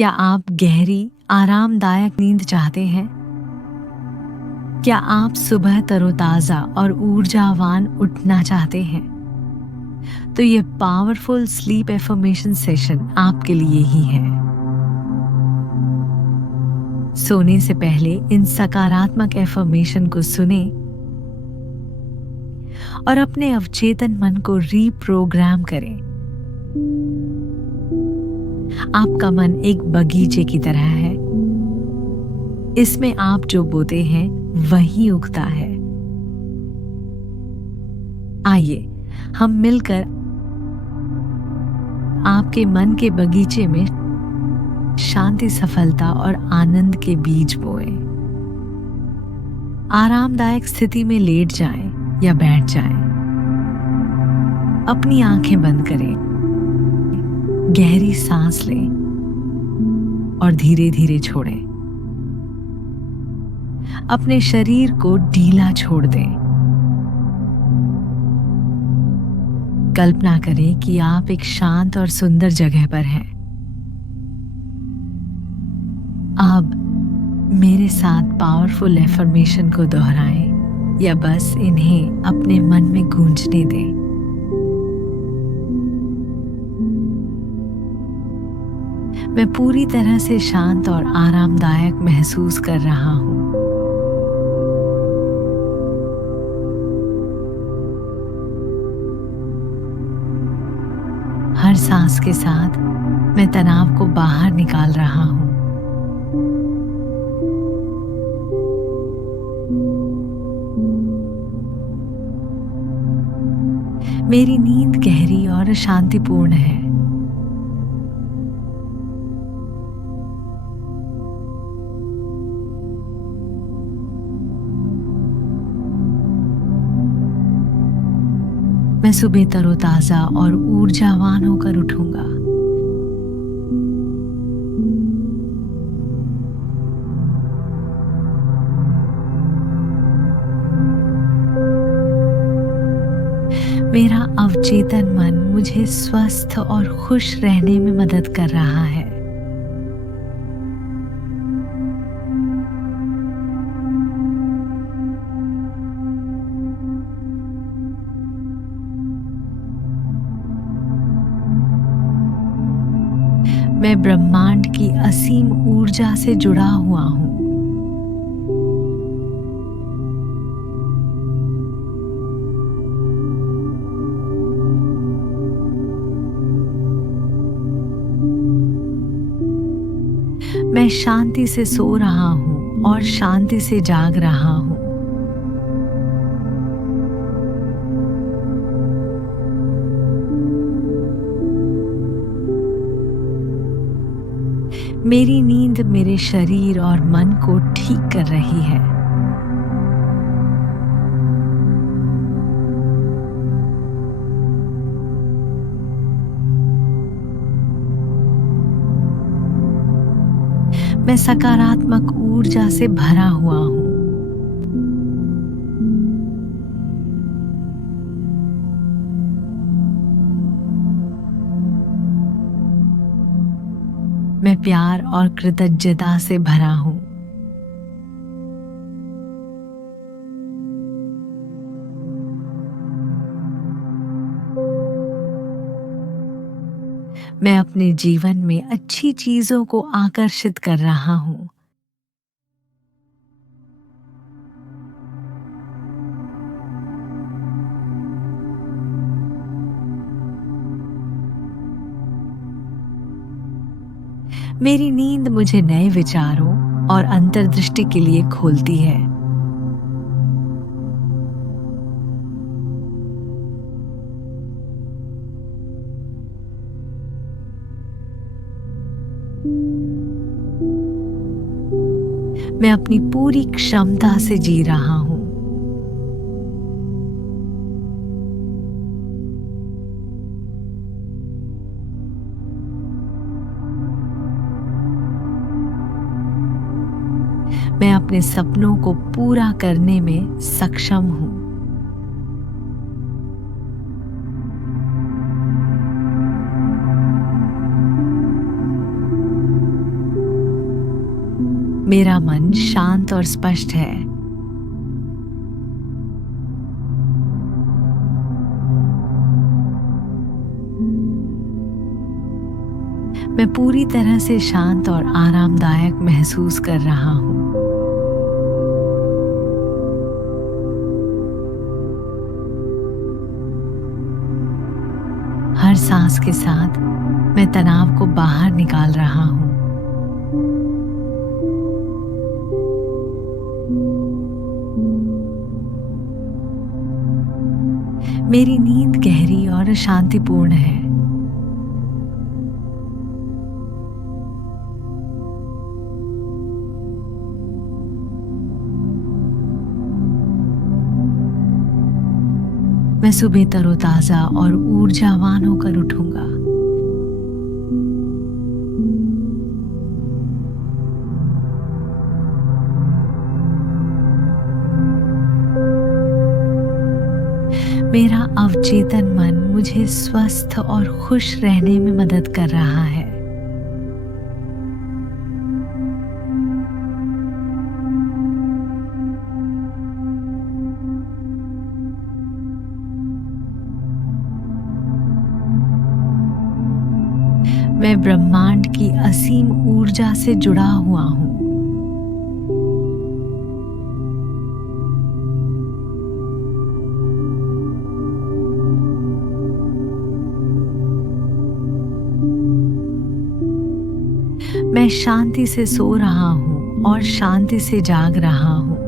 क्या आप गहरी, आरामदायक नींद चाहते हैं? क्या आप सुबह तरोताजा और ऊर्जावान उठना चाहते हैं? तो ये पावरफुल स्लीप एफर्मेशन सेशन आपके लिए ही है। सोने से पहले इन सकारात्मक एफर्मेशन को सुने और अपने अवचेतन मन को रीप्रोग्राम करें। आपका मन एक बगीचे की तरह है। इसमें आप जो बोते हैं वही उगता है। आइए हम मिलकर आपके मन के बगीचे में शांति, सफलता और आनंद के बीज बोएं। आरामदायक स्थिति में लेट जाएं या बैठ जाएं। अपनी आंखें बंद करें, गहरी सांस लें और धीरे धीरे छोड़ें। अपने शरीर को ढीला छोड़ दें। कल्पना करें कि आप एक शांत और सुंदर जगह पर हैं। अब मेरे साथ पावरफुल एफर्मेशन को दोहराएं या बस इन्हें अपने मन में गूंजने दें। मैं पूरी तरह से शांत और आरामदायक महसूस कर रहा हूं। हर सांस के साथ मैं तनाव को बाहर निकाल रहा हूं। मेरी नींद गहरी और शांतिपूर्ण है। मैं सुबह तरोताजा और ऊर्जावान होकर उठूंगा। मेरा अवचेतन मन मुझे स्वस्थ और खुश रहने में मदद कर रहा है। मैं ब्रह्मांड की असीम ऊर्जा से जुड़ा हुआ हूं। मैं शांति से सो रहा हूं और शांति से जाग रहा हूं। मेरी नींद मेरे शरीर और मन को ठीक कर रही है। मैं सकारात्मक ऊर्जा से भरा हुआ हूं। मैं प्यार और कृतज्ञता से भरा हूं। मैं अपने जीवन में अच्छी चीजों को आकर्षित कर रहा हूं। मेरी नींद मुझे नए विचारों और अंतर्दृष्टि के लिए खोलती है। मैं अपनी पूरी क्षमता से जी रहा हूं। मैं अपने सपनों को पूरा करने में सक्षम हूं। मेरा मन शांत और स्पष्ट है। मैं पूरी तरह से शांत और आरामदायक महसूस कर रहा हूँ। हर सांस के साथ मैं तनाव को बाहर निकाल रहा हूँ। मेरी नींद गहरी और शांतिपूर्ण है। मैं सुबह तरोताजा और ऊर्जावान होकर उठूंगा। मेरा अवचेतन मन मुझे स्वस्थ और खुश रहने में मदद कर रहा है। मैं ब्रह्मांड की असीम ऊर्जा से जुड़ा हुआ हूँ। मैं शांति से सो रहा हूँ और शांति से जाग रहा हूँ।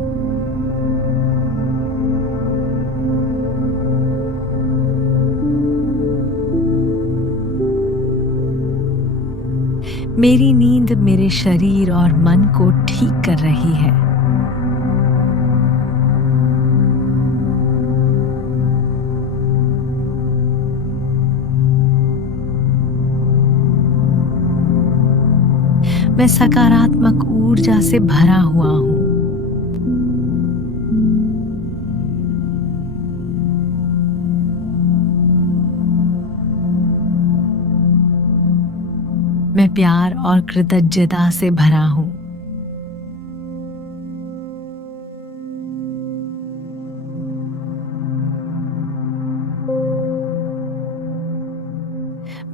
मेरी नींद मेरे शरीर और मन को ठीक कर रही है। मैं सकारात्मक ऊर्जा से भरा हुआ हूँ। मैं प्यार और कृतज्ञता से भरा हूँ।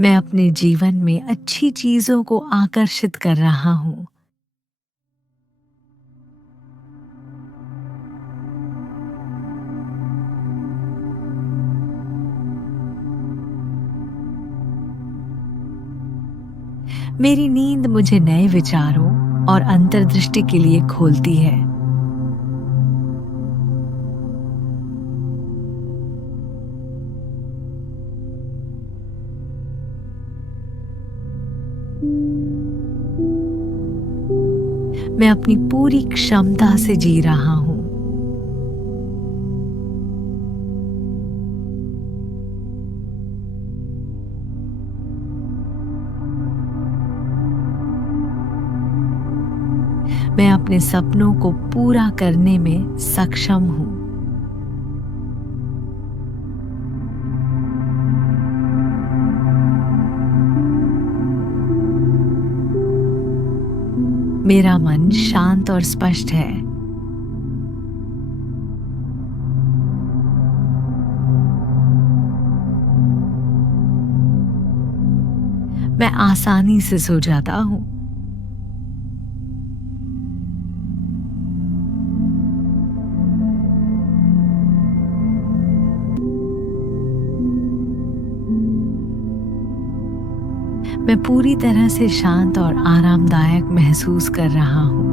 मैं अपने जीवन में अच्छी चीजों को आकर्षित कर रहा हूँ। मेरी नींद मुझे नए विचारों और अंतर्दृष्टि के लिए खोलती है। मैं अपनी पूरी क्षमता से जी रहा हूँ। मैं अपने सपनों को पूरा करने में सक्षम हूँ। मेरा मन शांत और स्पष्ट है। मैं आसानी से सो जाता हूँ। मैं पूरी तरह से शांत और आरामदायक महसूस कर रहा हूँ।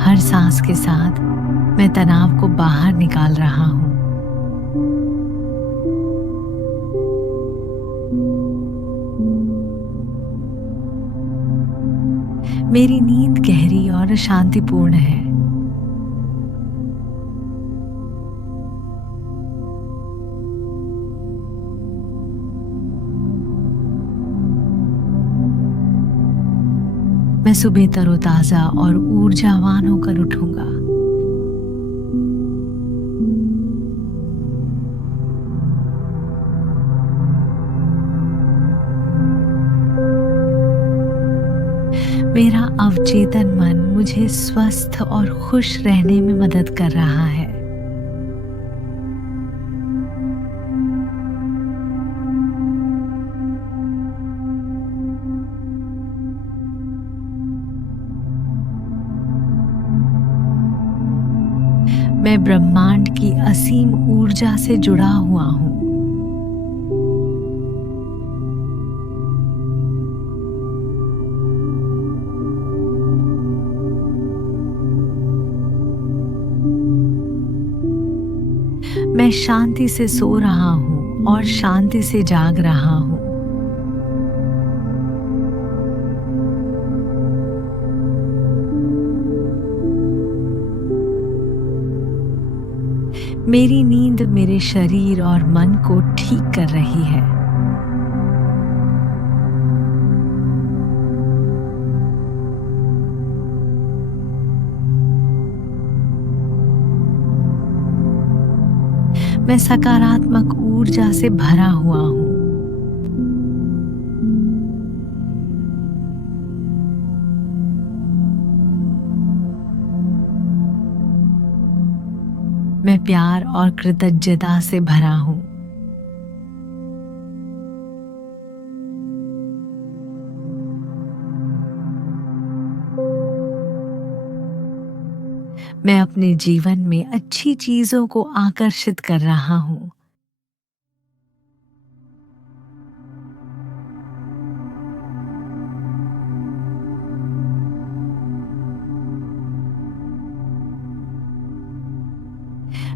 हर सांस के साथ मैं तनाव को बाहर निकाल रहा हूँ। मेरी नींद गहरी और शांतिपूर्ण है। मैं सुबह तरोताजा और ऊर्जावान होकर उठूंगा। मेरा अवचेतन मन मुझे स्वस्थ और खुश रहने में मदद कर रहा है। मैं ब्रह्मांड की असीम ऊर्जा से जुड़ा हुआ हूँ। मैं शांति से सो रहा हूँ और शांति से जाग रहा हूँ। मेरी नींद मेरे शरीर और मन को ठीक कर रही है। मैं सकारात्मक ऊर्जा से भरा हुआ हूँ। मैं प्यार और कृतज्ञता से भरा हूँ। मैं अपने जीवन में अच्छी चीजों को आकर्षित कर रहा हूँ।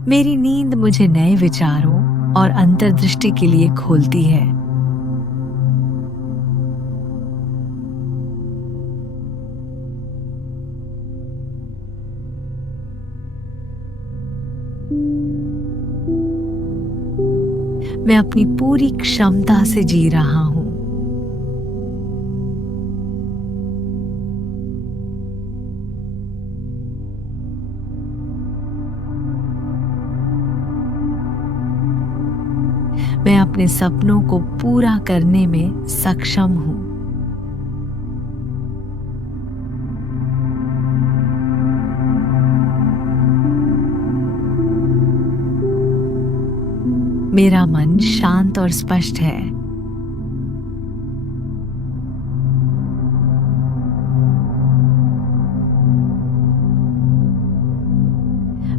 मेरी नींद मुझे नए विचारों और अंतर्दृष्टि के लिए खोलती है। मैं अपनी पूरी क्षमता से जी रहा हूँ। मैं अपने सपनों को पूरा करने में सक्षम हूँ। मेरा मन शांत और स्पष्ट है।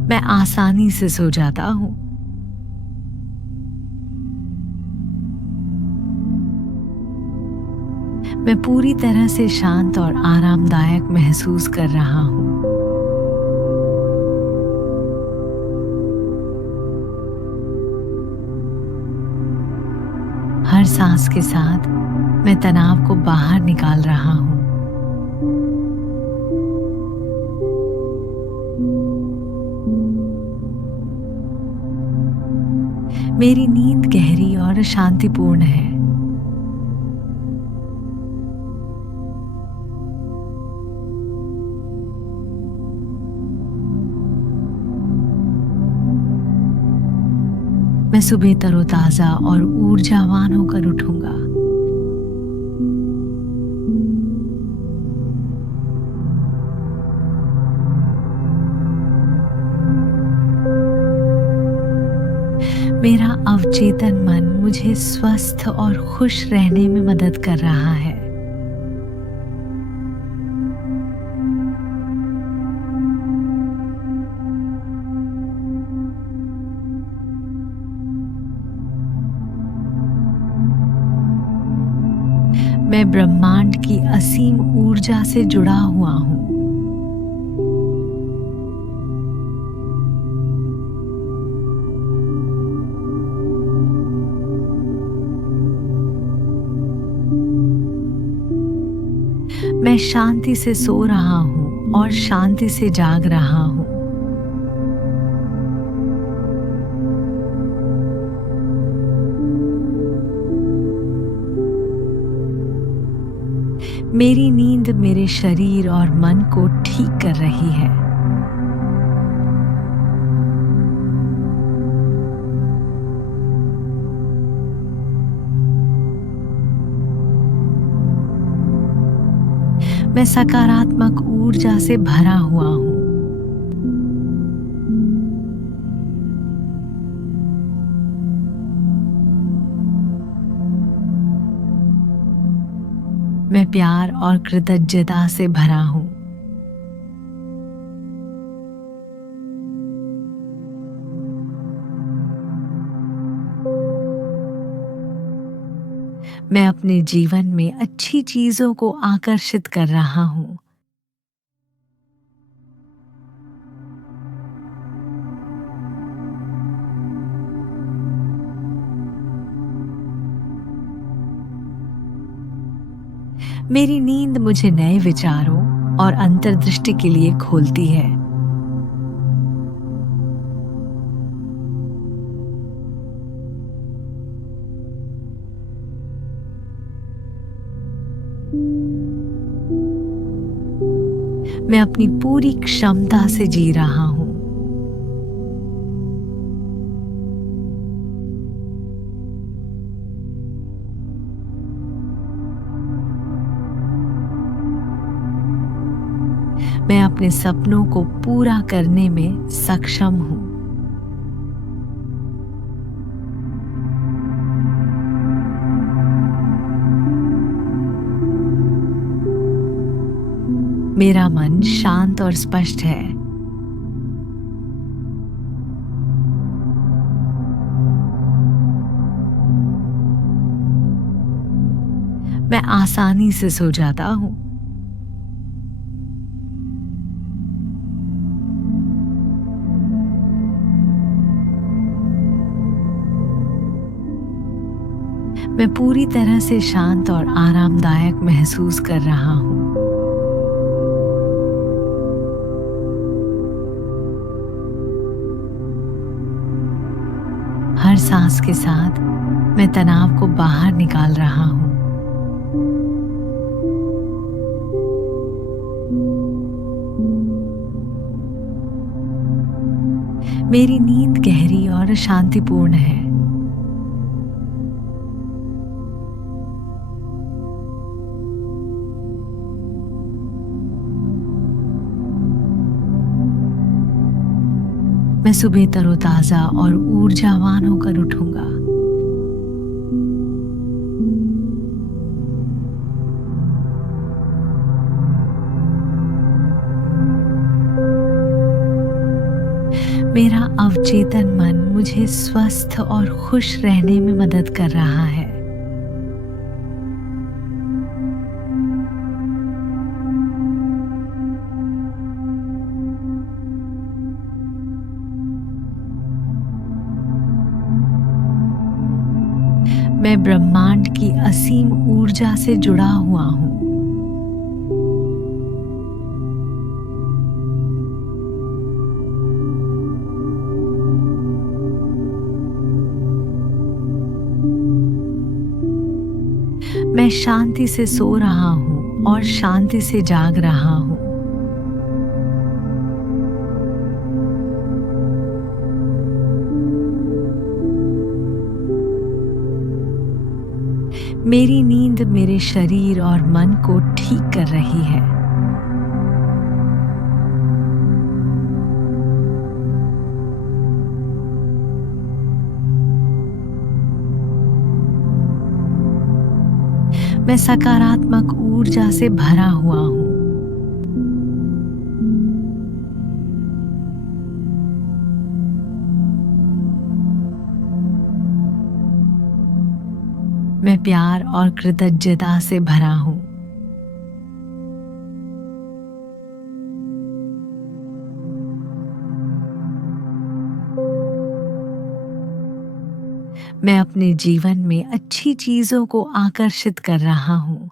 मैं आसानी से सो जाता हूँ। मैं पूरी तरह से शांत और आरामदायक महसूस कर रहा हूँ। हर सांस के साथ मैं तनाव को बाहर निकाल रहा हूँ। मेरी नींद गहरी और शांतिपूर्ण है। मैं सुबह तरोताजा और ऊर्जावान होकर उठूंगा। मेरा अवचेतन मन मुझे स्वस्थ और खुश रहने में मदद कर रहा है। मैं ब्रह्मांड की असीम ऊर्जा से जुड़ा हुआ हूँ। मैं शांति से सो रहा हूँ और शांति से जाग रहा हूँ। मेरी नींद मेरे शरीर और मन को ठीक कर रही है। मैं सकारात्मक ऊर्जा से भरा हुआ हूँ। मैं प्यार और कृतज्ञता से भरा हूँ। मैं अपने जीवन में अच्छी चीजों को आकर्षित कर रहा हूँ। मेरी नींद मुझे नए विचारों और अंतर्दृष्टि के लिए खोलती है। मैं अपनी पूरी क्षमता से जी रहा हूँ। मैं अपने सपनों को पूरा करने में सक्षम हूँ। मेरा मन शांत और स्पष्ट है। मैं आसानी से सो जाता हूँ। मैं पूरी तरह से शांत और आरामदायक महसूस कर रहा हूँ। हर सांस के साथ मैं तनाव को बाहर निकाल रहा हूँ। मेरी नींद गहरी और शांतिपूर्ण है। मैं सुबह तरोताजा और ऊर्जावान होकर उठूंगा। मेरा अवचेतन मन मुझे स्वस्थ और खुश रहने में मदद कर रहा है। मैं ब्रह्मांड की असीम ऊर्जा से जुड़ा हुआ हूँ। मैं शांति से सो रहा हूँ और शांति से जाग रहा हूँ। मेरी नींद मेरे शरीर और मन को ठीक कर रही है। मैं सकारात्मक ऊर्जा से भरा हुआ हूँ। मैं प्यार और कृतज्ञता से भरा हूँ। मैं अपने जीवन में अच्छी चीजों को आकर्षित कर रहा हूँ।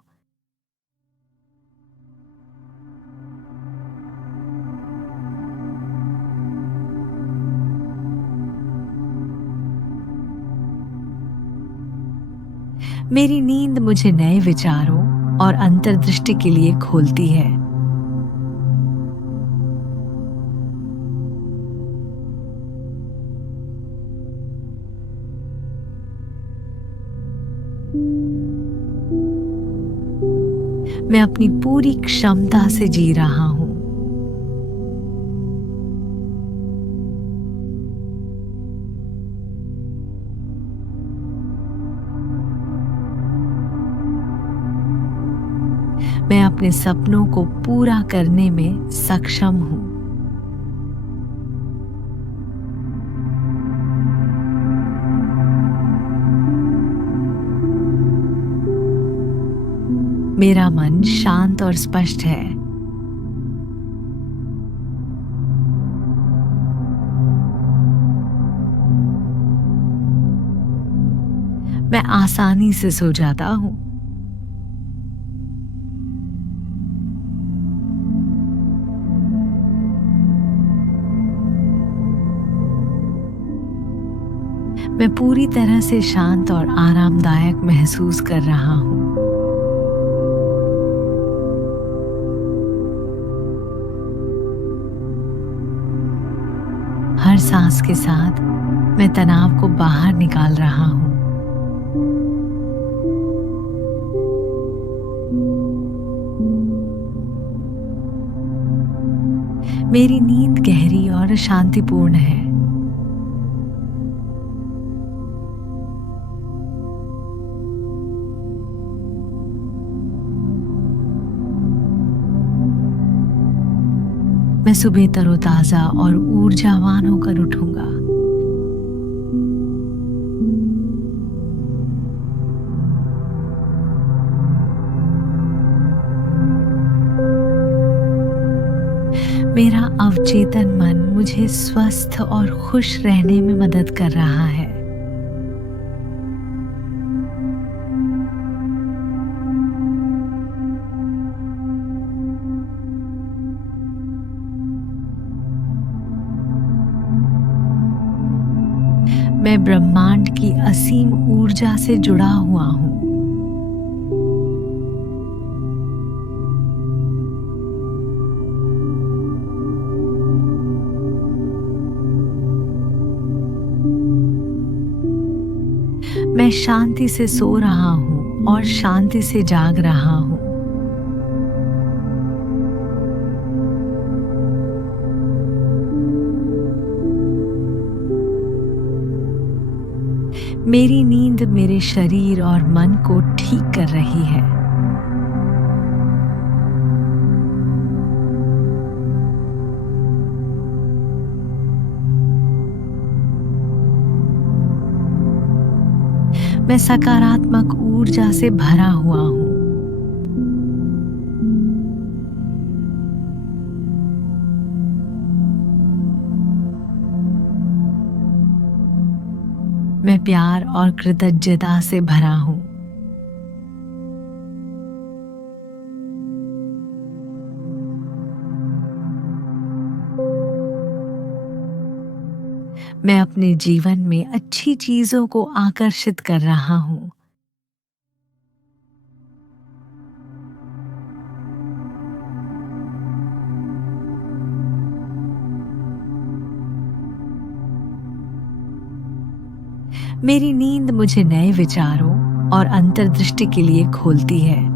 मेरी नींद मुझे नए विचारों और अंतर्दृष्टि के लिए खोलती है। मैं अपनी पूरी क्षमता से जी रहा हूं। मैं अपने सपनों को पूरा करने में सक्षम हूं। मेरा मन शांत और स्पष्ट है। मैं आसानी से सो जाता हूं। मैं पूरी तरह से शांत और आरामदायक महसूस कर रहा हूं। हर सांस के साथ मैं तनाव को बाहर निकाल रहा हूं। मेरी नींद गहरी और शांतिपूर्ण है। मैं सुबह तरोताजा और ऊर्जावान होकर उठूंगा। मेरा अवचेतन मन मुझे स्वस्थ और खुश रहने में मदद कर रहा है। मैं ब्रह्मांड की असीम ऊर्जा से जुड़ा हुआ हूं। मैं शांति से सो रहा हूं और शांति से जाग रहा हूं। मेरी नींद मेरे शरीर और मन को ठीक कर रही है। मैं सकारात्मक ऊर्जा से भरा हुआ हूं। मैं प्यार और कृतज्ञता से भरा हूं। मैं अपने जीवन में अच्छी चीजों को आकर्षित कर रहा हूं। मेरी नींद मुझे नए विचारों और अंतर्दृष्टि के लिए खोलती है।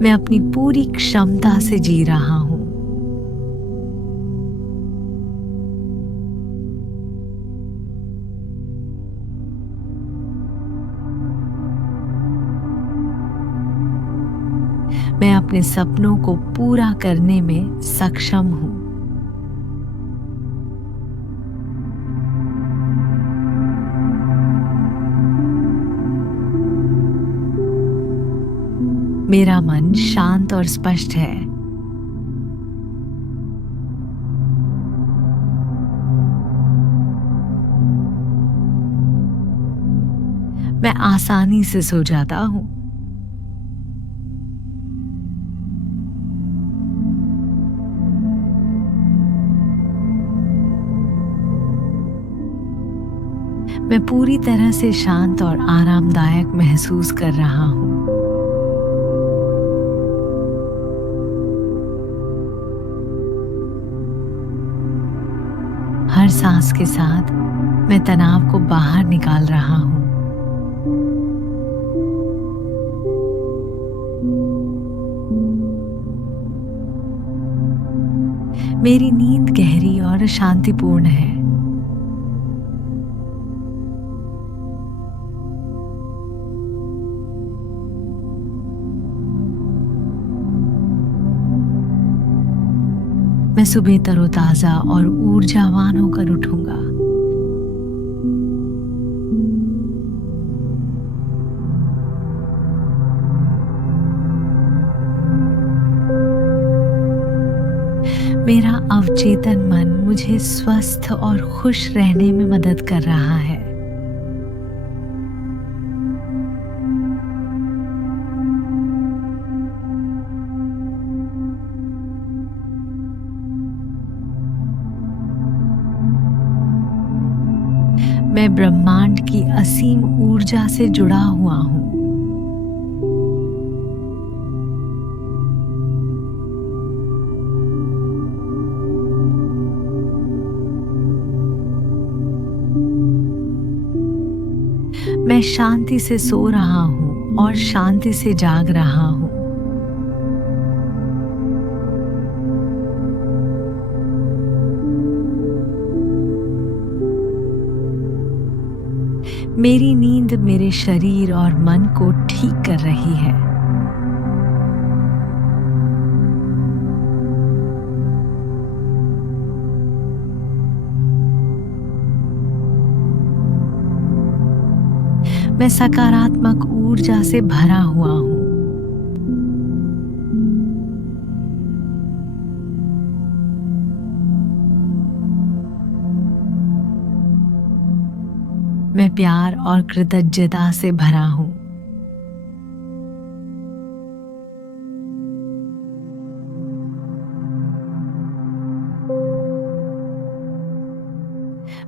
मैं अपनी पूरी क्षमता से जी रहा हूं। मैं अपने सपनों को पूरा करने में सक्षम हूं। मेरा मन शांत और स्पष्ट है। मैं आसानी से सो जाता हूं। मैं पूरी तरह से शांत और आरामदायक महसूस कर रहा हूं। हर सांस के साथ मैं तनाव को बाहर निकाल रहा हूँ। मेरी नींद गहरी और शांतिपूर्ण है। मैं सुबह तरोताजा और ऊर्जावान होकर उठूंगा। मेरा अवचेतन मन मुझे स्वस्थ और खुश रहने में मदद कर रहा है। मैं ब्रह्मांड की असीम ऊर्जा से जुड़ा हुआ हूँ। मैं शांति से सो रहा हूँ और शांति से जाग रहा हूँ। मेरी नींद मेरे शरीर और मन को ठीक कर रही है। मैं सकारात्मक ऊर्जा से भरा हुआ हूँ। मैं प्यार और कृतज्ञता से भरा हूँ।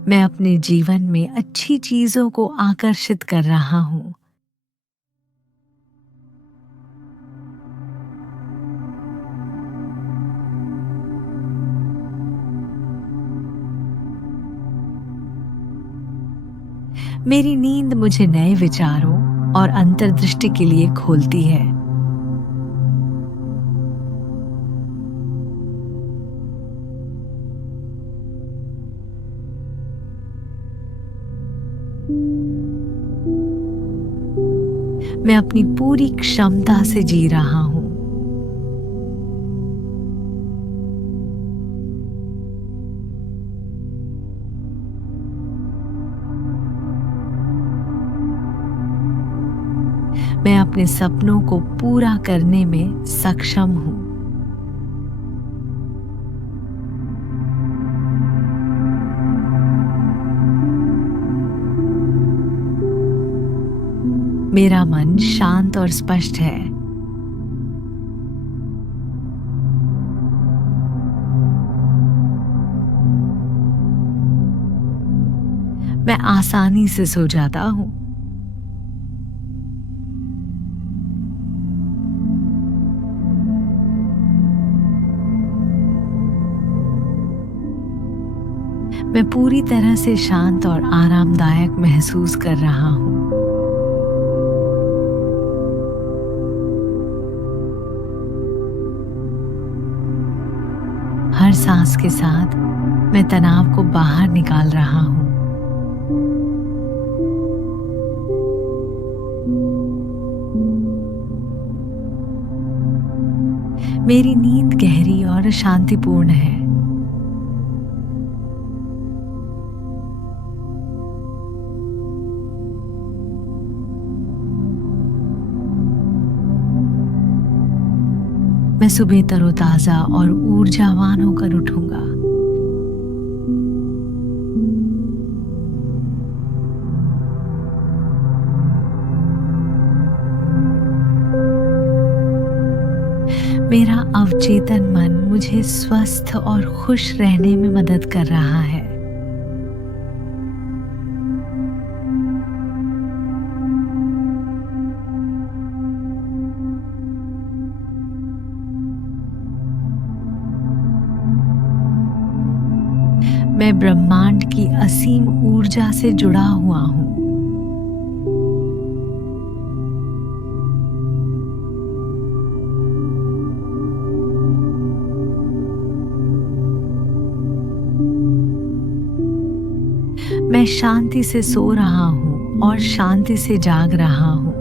मैं अपने जीवन में अच्छी चीजों को आकर्षित कर रहा हूँ। मेरी नींद मुझे नए विचारों और अंतर्दृष्टि के लिए खोलती है। मैं अपनी पूरी क्षमता से जी रहा हूँ। मैं अपने सपनों को पूरा करने में सक्षम हूँ। मेरा मन शांत और स्पष्ट है। मैं आसानी से सो जाता हूँ। मैं पूरी तरह से शांत और आरामदायक महसूस कर रहा हूँ। हर सांस के साथ मैं तनाव को बाहर निकाल रहा हूँ। मेरी नींद गहरी और शांतिपूर्ण है। मैं सुबह तरोताजा और ऊर्जावान होकर उठूंगा। मेरा अवचेतन मन मुझे स्वस्थ और खुश रहने में मदद कर रहा है। मैं ब्रह्मांड की असीम ऊर्जा से जुड़ा हुआ हूँ। मैं शांति से सो रहा हूँ और शांति से जाग रहा हूँ।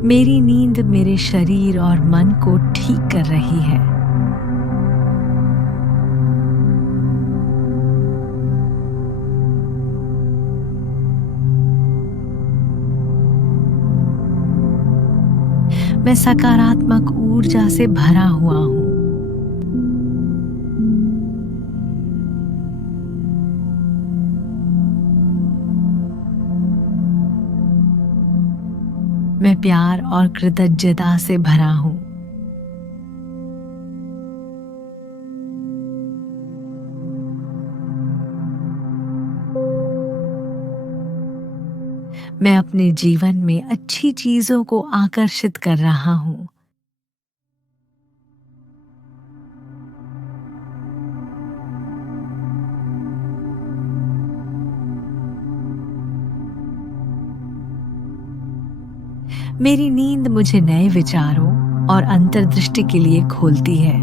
मेरी नींद मेरे शरीर और मन को ठीक कर रही है। मैं सकारात्मक ऊर्जा से भरा हुआ हूँ। मैं प्यार और कृतज्ञता से भरा हूँ। मैं अपने जीवन में अच्छी चीजों को आकर्षित कर रहा हूँ। मेरी नींद मुझे नए विचारों और अंतर्दृष्टि के लिए खोलती है।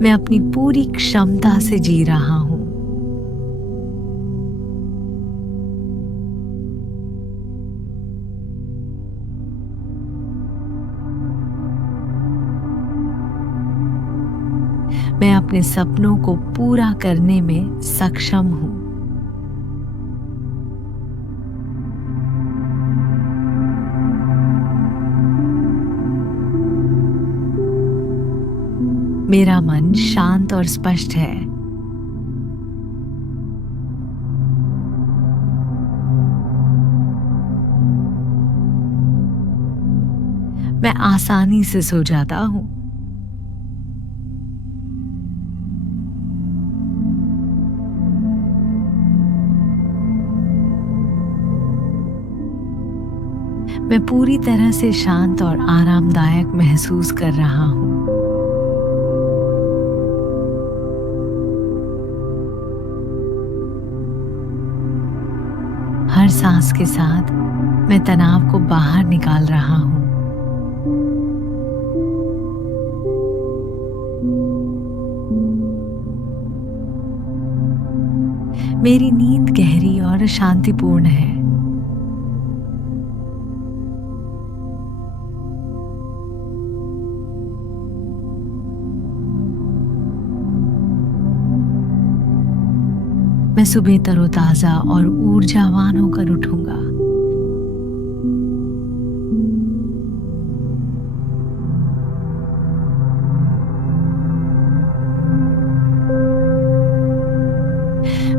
मैं अपनी पूरी क्षमता से जी रहा हूँ। मैं अपने सपनों को पूरा करने में सक्षम हूँ। मेरा मन शांत और स्पष्ट है। मैं आसानी से सो जाता हूँ। मैं पूरी तरह से शांत और आरामदायक महसूस कर रहा हूँ। हर सांस के साथ मैं तनाव को बाहर निकाल रहा हूँ। मेरी नींद गहरी और शांतिपूर्ण है। मैं सुबह तरोताजा और ऊर्जावान होकर उठूंगा।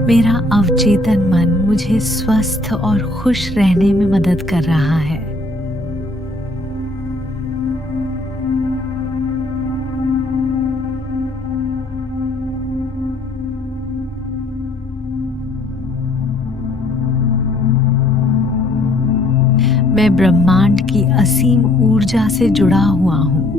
मेरा अवचेतन मन मुझे स्वस्थ और खुश रहने में मदद कर रहा है। मैं ब्रह्मांड की असीम ऊर्जा से जुड़ा हुआ हूँ।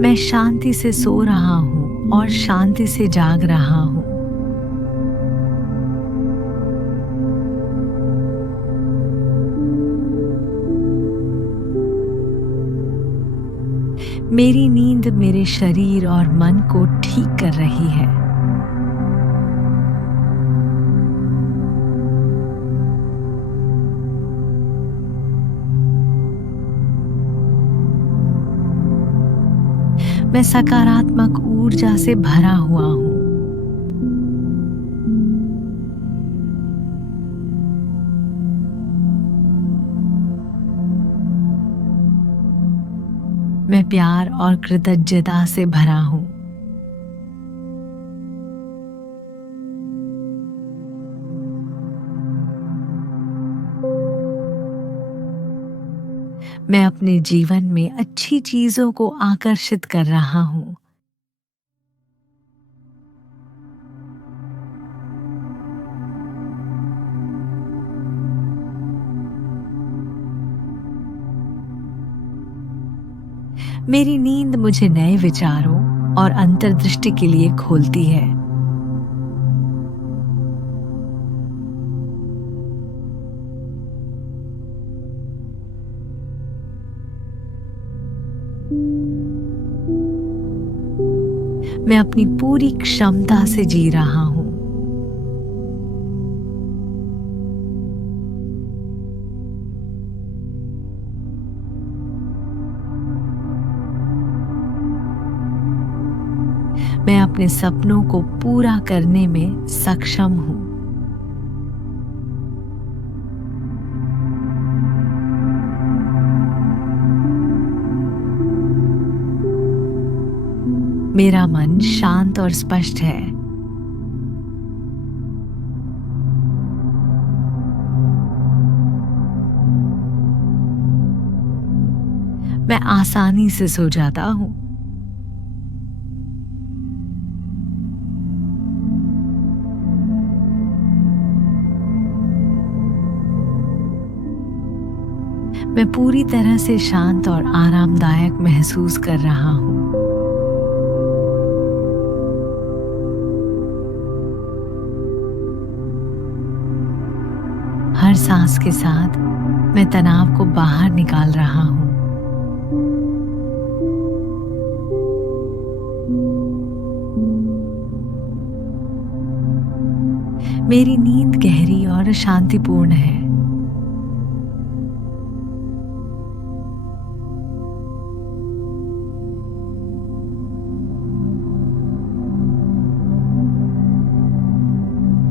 मैं शांति से सो रहा हूँ और शांति से जाग रहा हूँ। मेरी नींद मेरे शरीर और मन को ठीक कर रही है। मैं सकारात्मक ऊर्जा से भरा हुआ हूँ। मैं प्यार और कृतज्ञता से भरा हूं। मैं अपने जीवन में अच्छी चीजों को आकर्षित कर रहा हूं। मेरी नींद मुझे नए विचारों और अंतर्दृष्टि के लिए खोलती है। मैं अपनी पूरी क्षमता से जी रहा हूं। मैं अपने सपनों को पूरा करने में सक्षम हूं। मेरा मन शांत और स्पष्ट है। मैं आसानी से सो जाता हूं। मैं पूरी तरह से शांत और आरामदायक महसूस कर रहा हूं। हर सांस के साथ मैं तनाव को बाहर निकाल रहा हूं। मेरी नींद गहरी और शांतिपूर्ण है।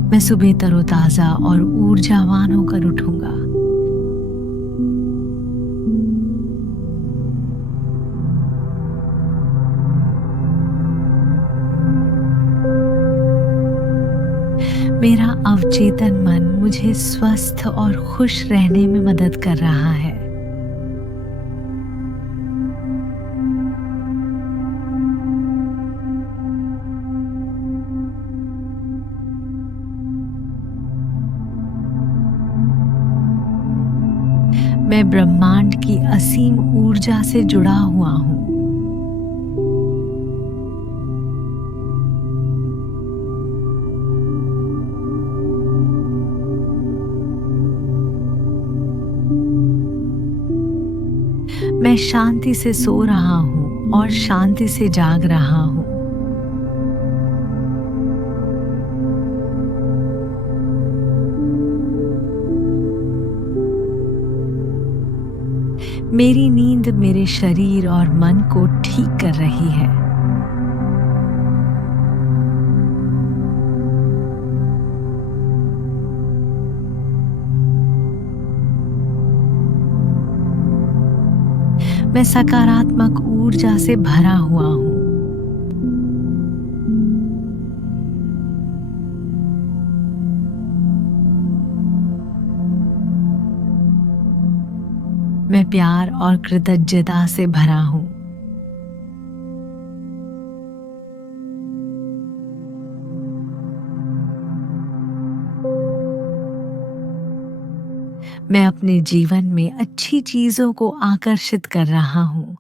मैं सुबह तरोताजा और ऊर्जावान होकर उठूंगा। मेरा अवचेतन मन मुझे स्वस्थ और खुश रहने में मदद कर रहा है। मैं ब्रह्मांड की असीम ऊर्जा से जुड़ा हुआ हूं। मैं शांति से सो रहा हूं और शांति से जाग रहा हूं। मेरी नींद मेरे शरीर और मन को ठीक कर रही है। मैं सकारात्मक ऊर्जा से भरा हुआ हूं। मैं प्यार और कृतज्ञता से भरा हूं। मैं अपने जीवन में अच्छी चीजों को आकर्षित कर रहा हूं।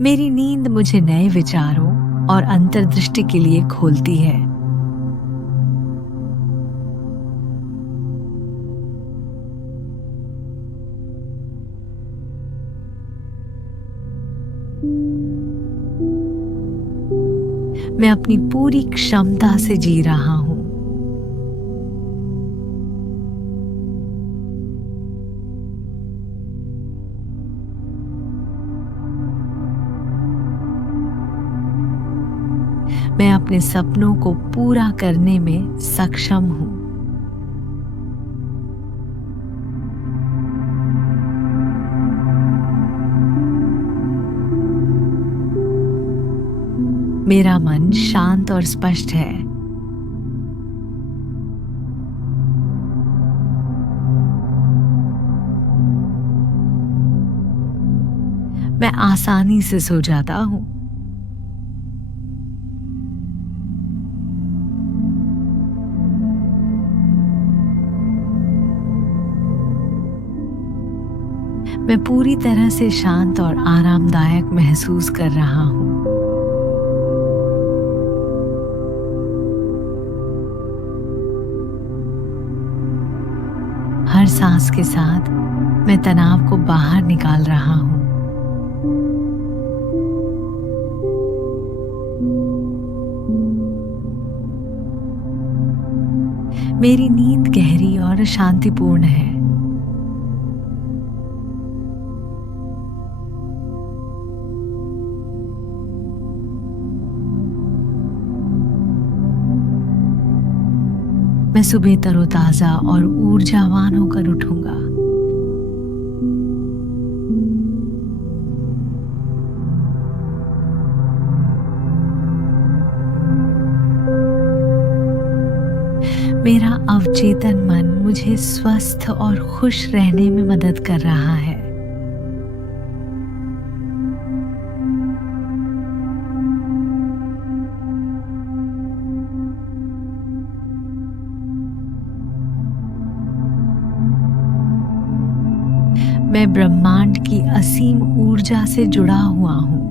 मेरी नींद मुझे नए विचारों और अंतर्दृष्टि के लिए खोलती है। मैं अपनी पूरी क्षमता से जी रहा हूं। मैं अपने सपनों को पूरा करने में सक्षम हूँ। मेरा मन शांत और स्पष्ट है। मैं आसानी से सो जाता हूँ। मैं पूरी तरह से शांत और आरामदायक महसूस कर रहा हूँ। हर सांस के साथ मैं तनाव को बाहर निकाल रहा हूँ। मेरी नींद गहरी और शांतिपूर्ण है। मैं सुबह तरोताजा और ऊर्जावान होकर उठूंगा। मेरा अवचेतन मन मुझे स्वस्थ और खुश रहने में मदद कर रहा है। मैं ब्रह्मांड की असीम ऊर्जा से जुड़ा हुआ हूँ।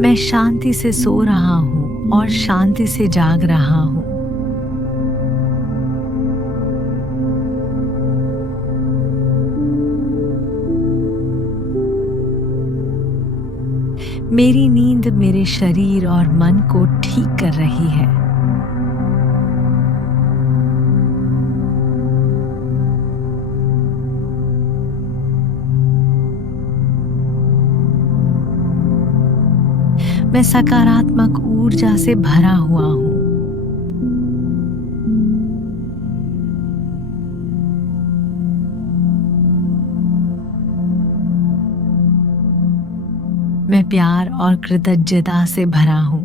मैं शांति से सो रहा हूँ और शांति से जाग रहा हूँ। मेरी नींद मेरे शरीर और मन को ठीक कर रही है। मैं सकारात्मक ऊर्जा से भरा हुआ हूँ। मैं प्यार और कृतज्ञता से भरा हूँ।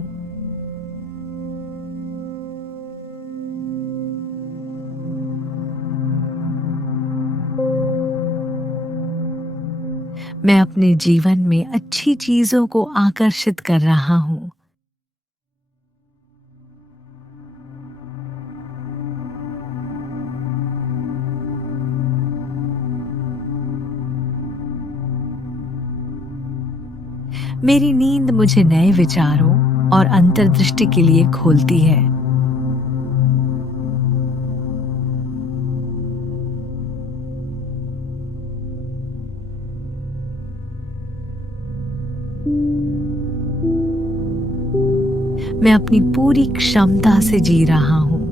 मैं अपने जीवन में अच्छी चीजों को आकर्षित कर रहा हूँ। मेरी नींद मुझे नए विचारों और अंतर्दृष्टि के लिए खोलती है। मैं अपनी पूरी क्षमता से जी रहा हूँ।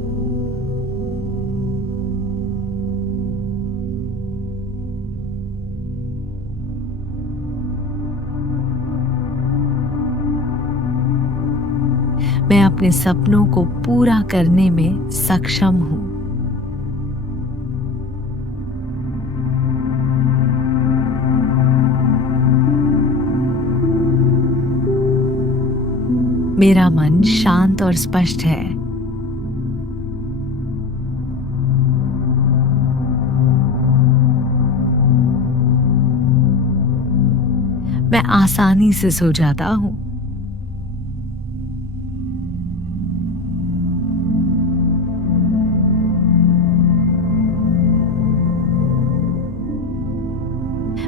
मैं अपने सपनों को पूरा करने में सक्षम हूँ। मेरा मन शांत और स्पष्ट है। मैं आसानी से सो जाता हूँ।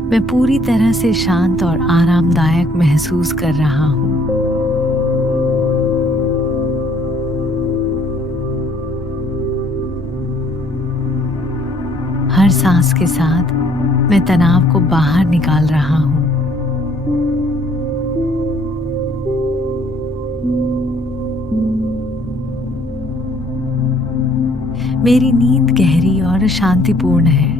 मैं पूरी तरह से शांत और आरामदायक महसूस कर रहा हूँ। हर सांस के साथ मैं तनाव को बाहर निकाल रहा हूँ। मेरी नींद गहरी और शांतिपूर्ण है।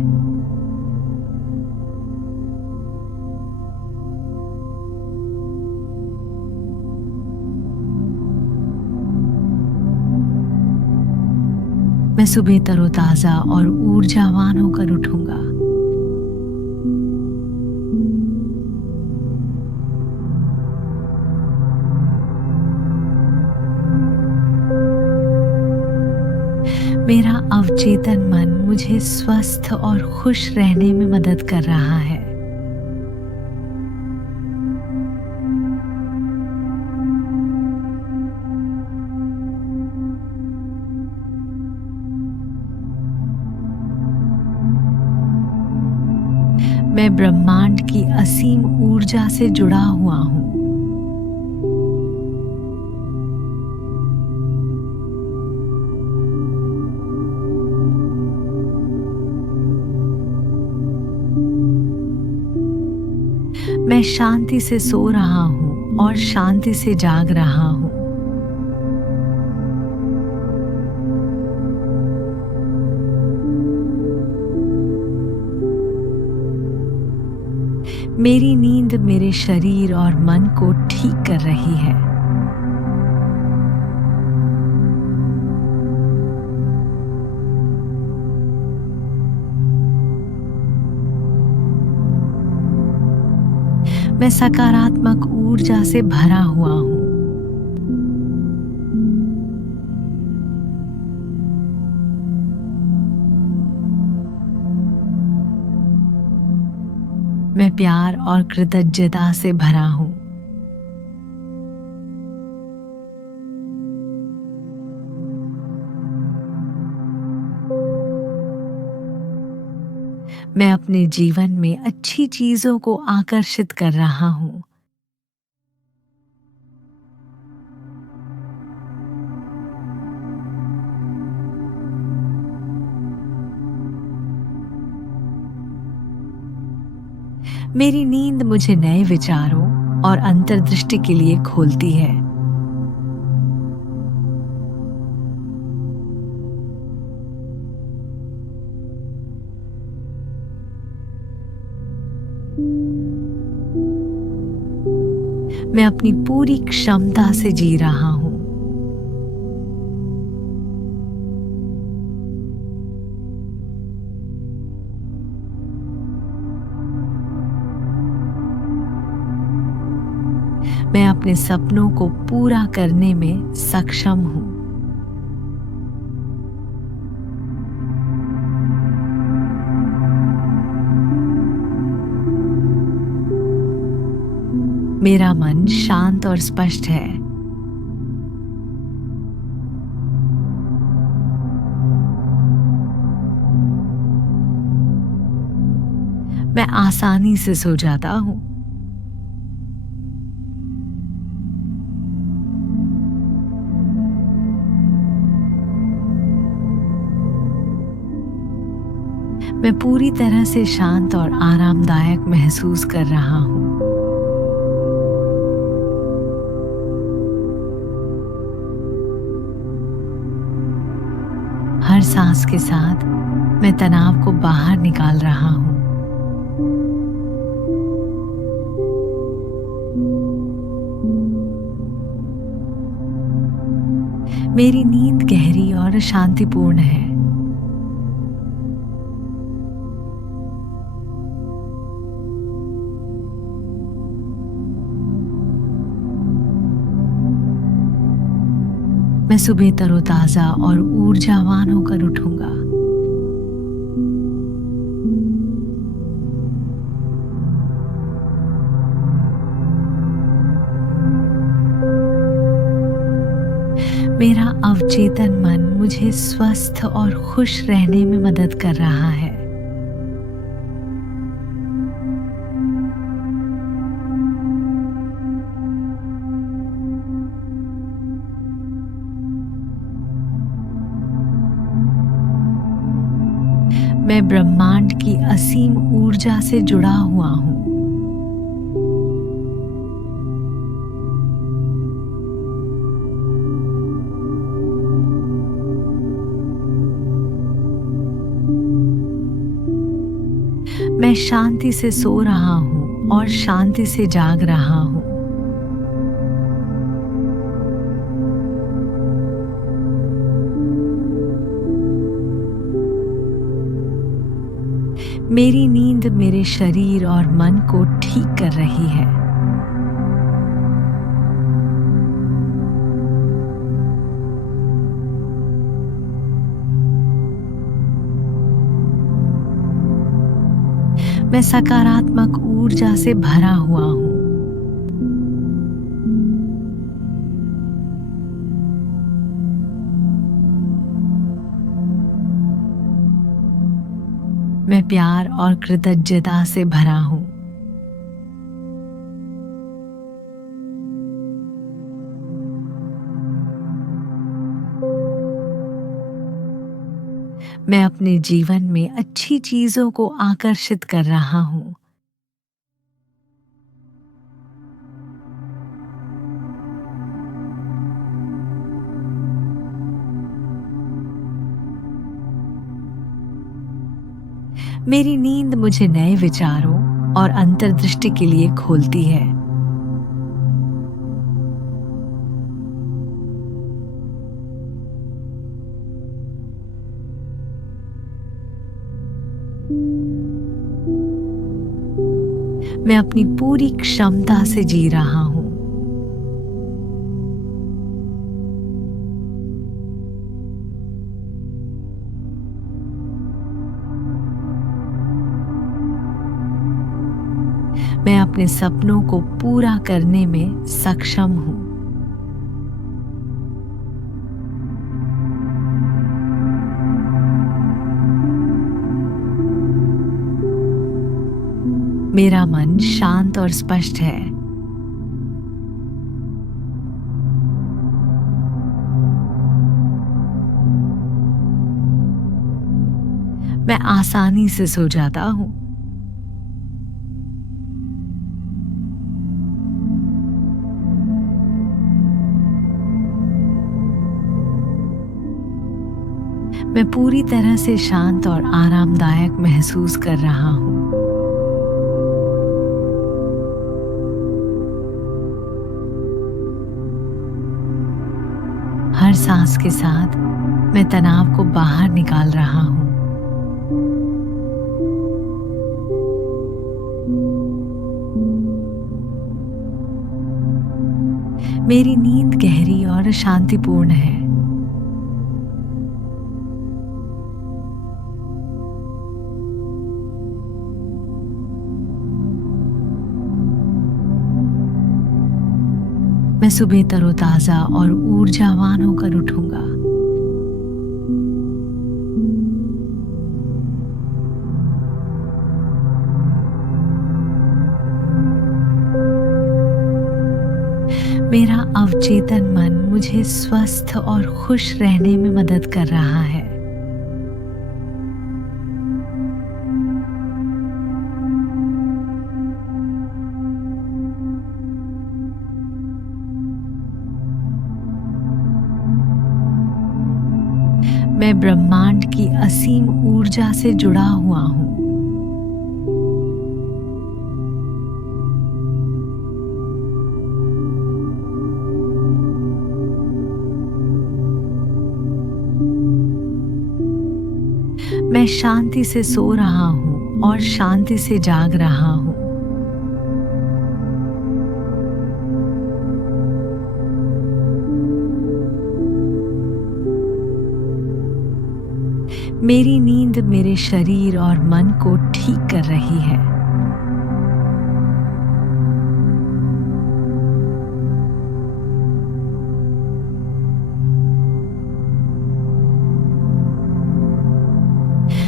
मैं सुबह तरोताजा और ऊर्जावान होकर उठूंगा। मेरा अवचेतन मन मुझे स्वस्थ और खुश रहने में मदद कर रहा है। मैं ब्रह्मांड की असीम ऊर्जा से जुड़ा हुआ हूँ। मैं शांति से सो रहा हूँ और शांति से जाग रहा हूँ। मेरी नींद मेरे शरीर और मन को ठीक कर रही है। मैं सकारात्मक ऊर्जा से भरा हुआ हूँ। मैं प्यार और कृतज्ञता से भरा हूँ। मैं अपने जीवन में अच्छी चीजों को आकर्षित कर रहा हूँ। मेरी नींद मुझे नए विचारों और अंतर्दृष्टि के लिए खोलती है। मैं अपनी पूरी क्षमता से जी रहा हूँ। मैं अपने सपनों को पूरा करने में सक्षम हूँ। मेरा मन शांत और स्पष्ट है। मैं आसानी से सो जाता हूँ। मैं पूरी तरह से शांत और आरामदायक महसूस कर रहा हूँ। हर सांस के साथ मैं तनाव को बाहर निकाल रहा हूँ। मेरी नींद गहरी और शांतिपूर्ण है। मैं सुबह तरोताजा और ऊर्जावान होकर उठूंगा। मेरा अवचेतन मन मुझे स्वस्थ और खुश रहने में मदद कर रहा है। मैं ब्रह्मांड की असीम ऊर्जा से जुड़ा हुआ हूँ। शांति से सो रहा हूँ और शांति से जाग रहा हूँ। मेरी नींद मेरे शरीर और मन को ठीक कर रही है। मैं सकारात्मक ऊर्जा से भरा हुआ हूँ। मैं प्यार और कृतज्ञता से भरा हूँ। मैं अपने जीवन में अच्छी चीजों को आकर्षित कर रहा हूँ। मेरी नींद मुझे नए विचारों और अंतर्दृष्टि के लिए खोलती है। मैं अपनी पूरी क्षमता से जी रहा हूँ। मैं अपने सपनों को पूरा करने में सक्षम हूँ। मेरा मन शांत और स्पष्ट है। मैं आसानी से सो जाता हूँ। मैं पूरी तरह से शांत और आरामदायक महसूस कर रहा हूँ। हर सांस के साथ मैं तनाव को बाहर निकाल रहा हूँ। मेरी नींद गहरी और शांतिपूर्ण है। मैं सुबह तरोताजा और ऊर्जावान होकर उठूंगा। मेरा अवचेतन मन मुझे स्वस्थ और खुश रहने में मदद कर रहा है। मैं ब्रह्मांड की असीम ऊर्जा से जुड़ा हुआ हूँ। मैं शांति से सो रहा हूँ और शांति से जाग रहा हूँ। मेरी नींद मेरे शरीर और मन को ठीक कर रही है।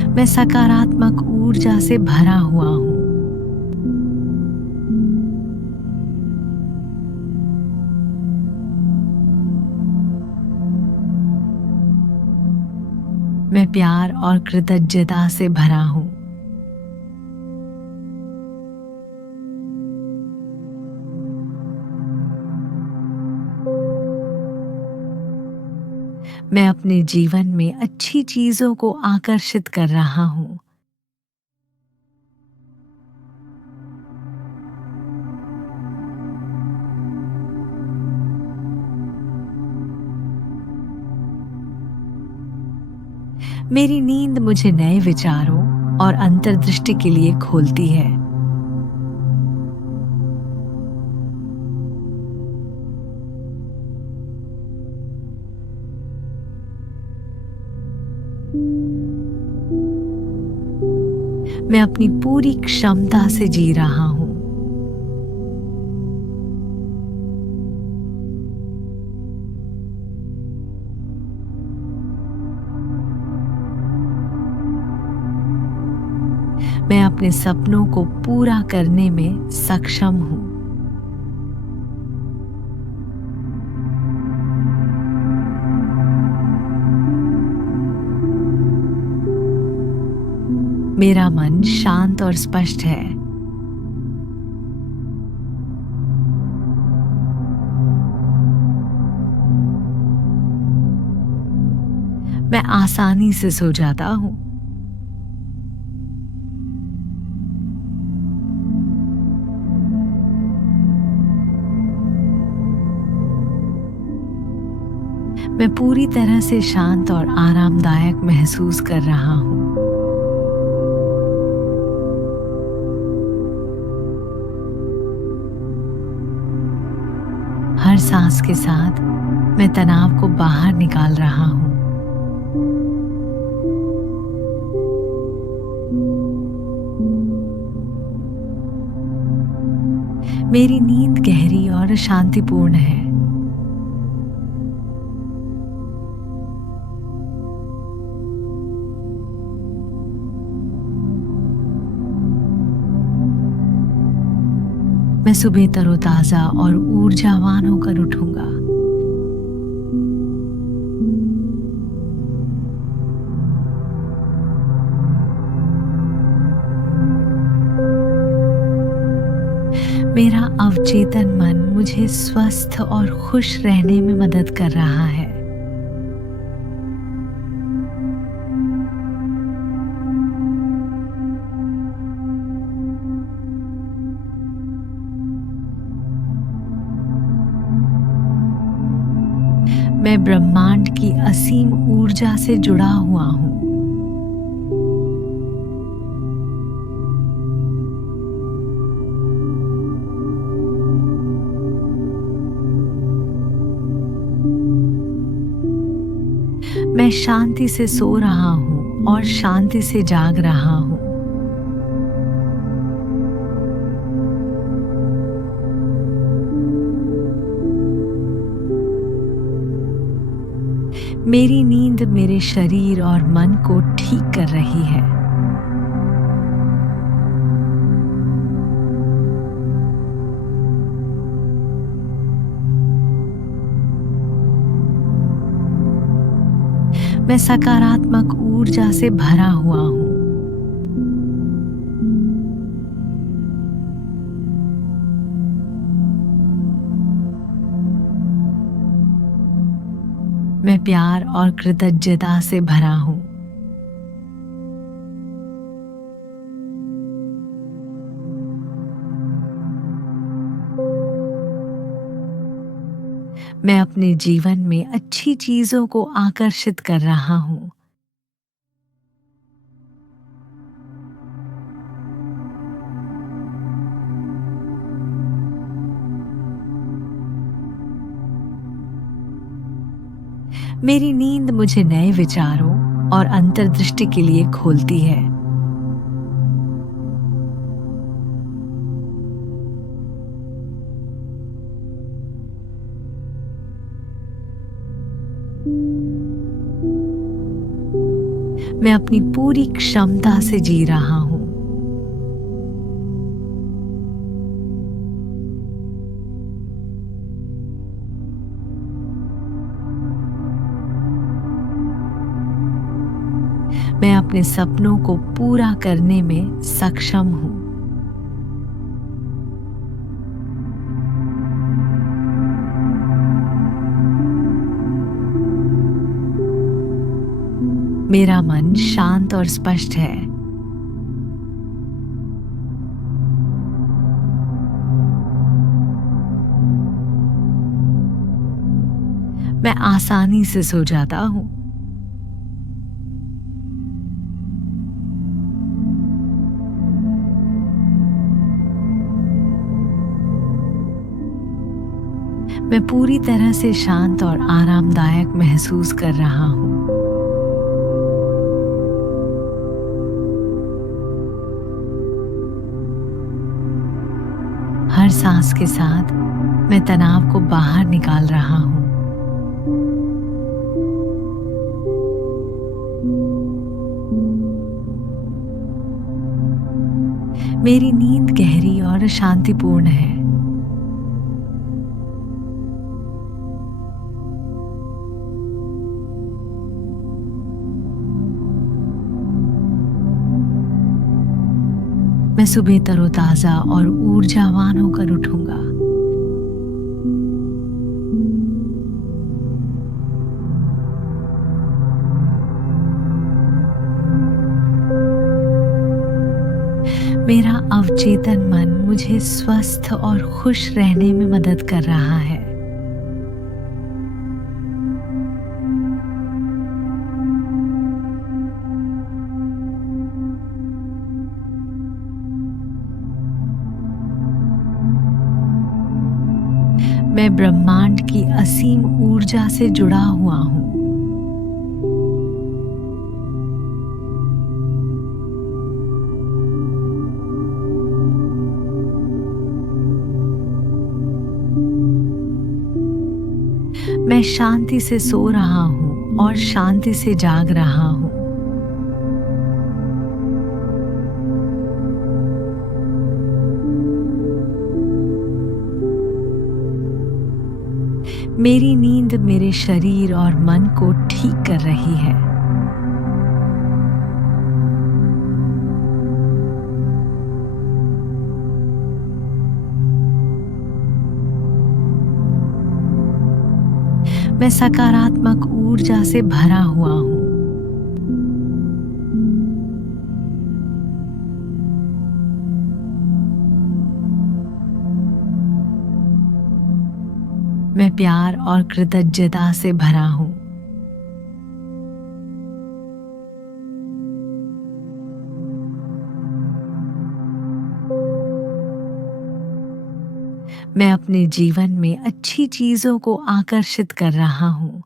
मैं सकारात्मक ऊर्जा से भरा हुआ हूँ। मैं प्यार और कृतज्ञता से भरा हूँ। मैं अपने जीवन में अच्छी चीजों को आकर्षित कर रहा हूँ। मेरी नींद मुझे नए विचारों और अंतर्दृष्टि के लिए खोलती है। मैं अपनी पूरी क्षमता से जी रहा हूं। मैं अपने सपनों को पूरा करने में सक्षम हूं। मेरा मन शांत और स्पष्ट है। मैं आसानी से सो जाता हूं। मैं पूरी तरह से शांत और आरामदायक महसूस कर रहा हूं। हर सांस के साथ मैं तनाव को बाहर निकाल रहा हूं। मेरी नींद गहरी और शांतिपूर्ण है। मैं सुबह तरोताजा और ऊर्जावान होकर उठूंगा। मेरा अवचेतन मन मुझे स्वस्थ और खुश रहने में मदद कर रहा है। मैं ब्रह्मांड की असीम ऊर्जा से जुड़ा हुआ हूं। मैं शांति से सो रहा हूं और शांति से जाग रहा हूं। मेरी नींद मेरे शरीर और मन को ठीक कर रही है। मैं सकारात्मक ऊर्जा से भरा हुआ हूं। मैं प्यार और कृतज्ञता से भरा हूं। मैं अपने जीवन में अच्छी चीजों को आकर्षित कर रहा हूं। मेरी नींद मुझे नए विचारों और अंतर्दृष्टि के लिए खोलती है। मैं अपनी पूरी क्षमता से जी रहा हूं। मैं अपने सपनों को पूरा करने में सक्षम हूं। मेरा मन शांत और स्पष्ट है। मैं आसानी से सो जाता हूं। मैं पूरी तरह से शांत और आरामदायक महसूस कर रहा हूँ। हर सांस के साथ मैं तनाव को बाहर निकाल रहा हूँ। मेरी नींद गहरी और शांतिपूर्ण है। मैं सुबह तरोताजा और ऊर्जावान होकर उठूंगा। मेरा अवचेतन मन मुझे स्वस्थ और खुश रहने में मदद कर रहा है। मैं ब्रह्मांड की असीम ऊर्जा से जुड़ा हुआ हूँ। मैं शांति से सो रहा हूँ और शांति से जाग रहा हूँ। मेरी नींद मेरे शरीर और मन को ठीक कर रही है। मैं सकारात्मक ऊर्जा से भरा हुआ हूँ। मैं प्यार और कृतज्ञता से भरा हूँ। मैं अपने जीवन में अच्छी चीजों को आकर्षित कर रहा हूँ।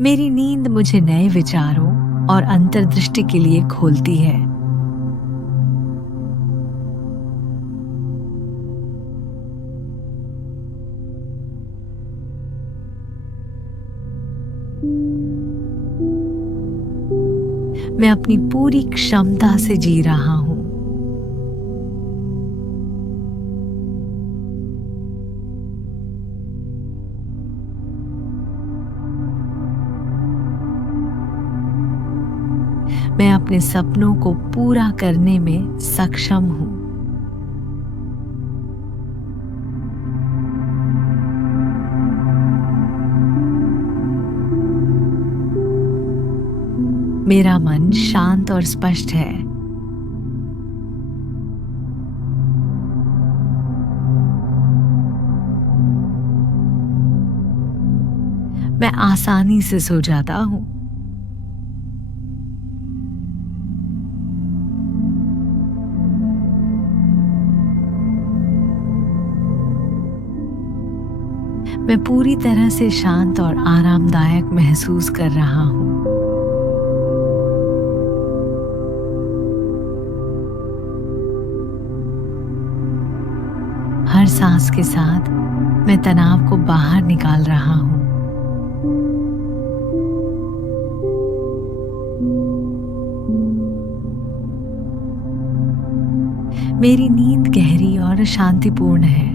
मेरी नींद मुझे नए विचारों और अंतर्दृष्टि के लिए खोलती है। मैं अपनी पूरी क्षमता से जी रहा हूँ। मैं अपने सपनों को पूरा करने में सक्षम हूँ। मेरा मन शांत और स्पष्ट है। मैं आसानी से सो जाता हूँ। मैं पूरी तरह से शांत और आरामदायक महसूस कर रहा हूँ। हर सांस के साथ मैं तनाव को बाहर निकाल रहा हूँ। मेरी नींद गहरी और शांतिपूर्ण है।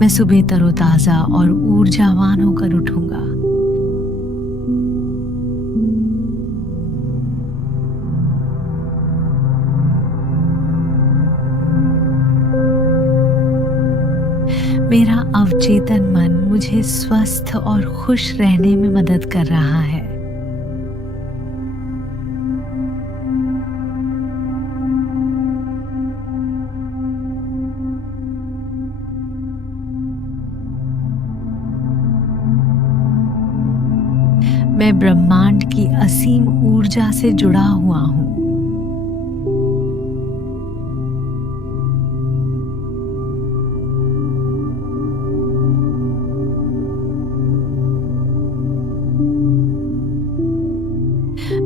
मैं सुबह तरोताजा और ऊर्जावान होकर उठूंगा। मेरा अवचेतन मन मुझे स्वस्थ और खुश रहने में मदद कर रहा है। मैं ब्रह्मांड की असीम ऊर्जा से जुड़ा हुआ हूँ।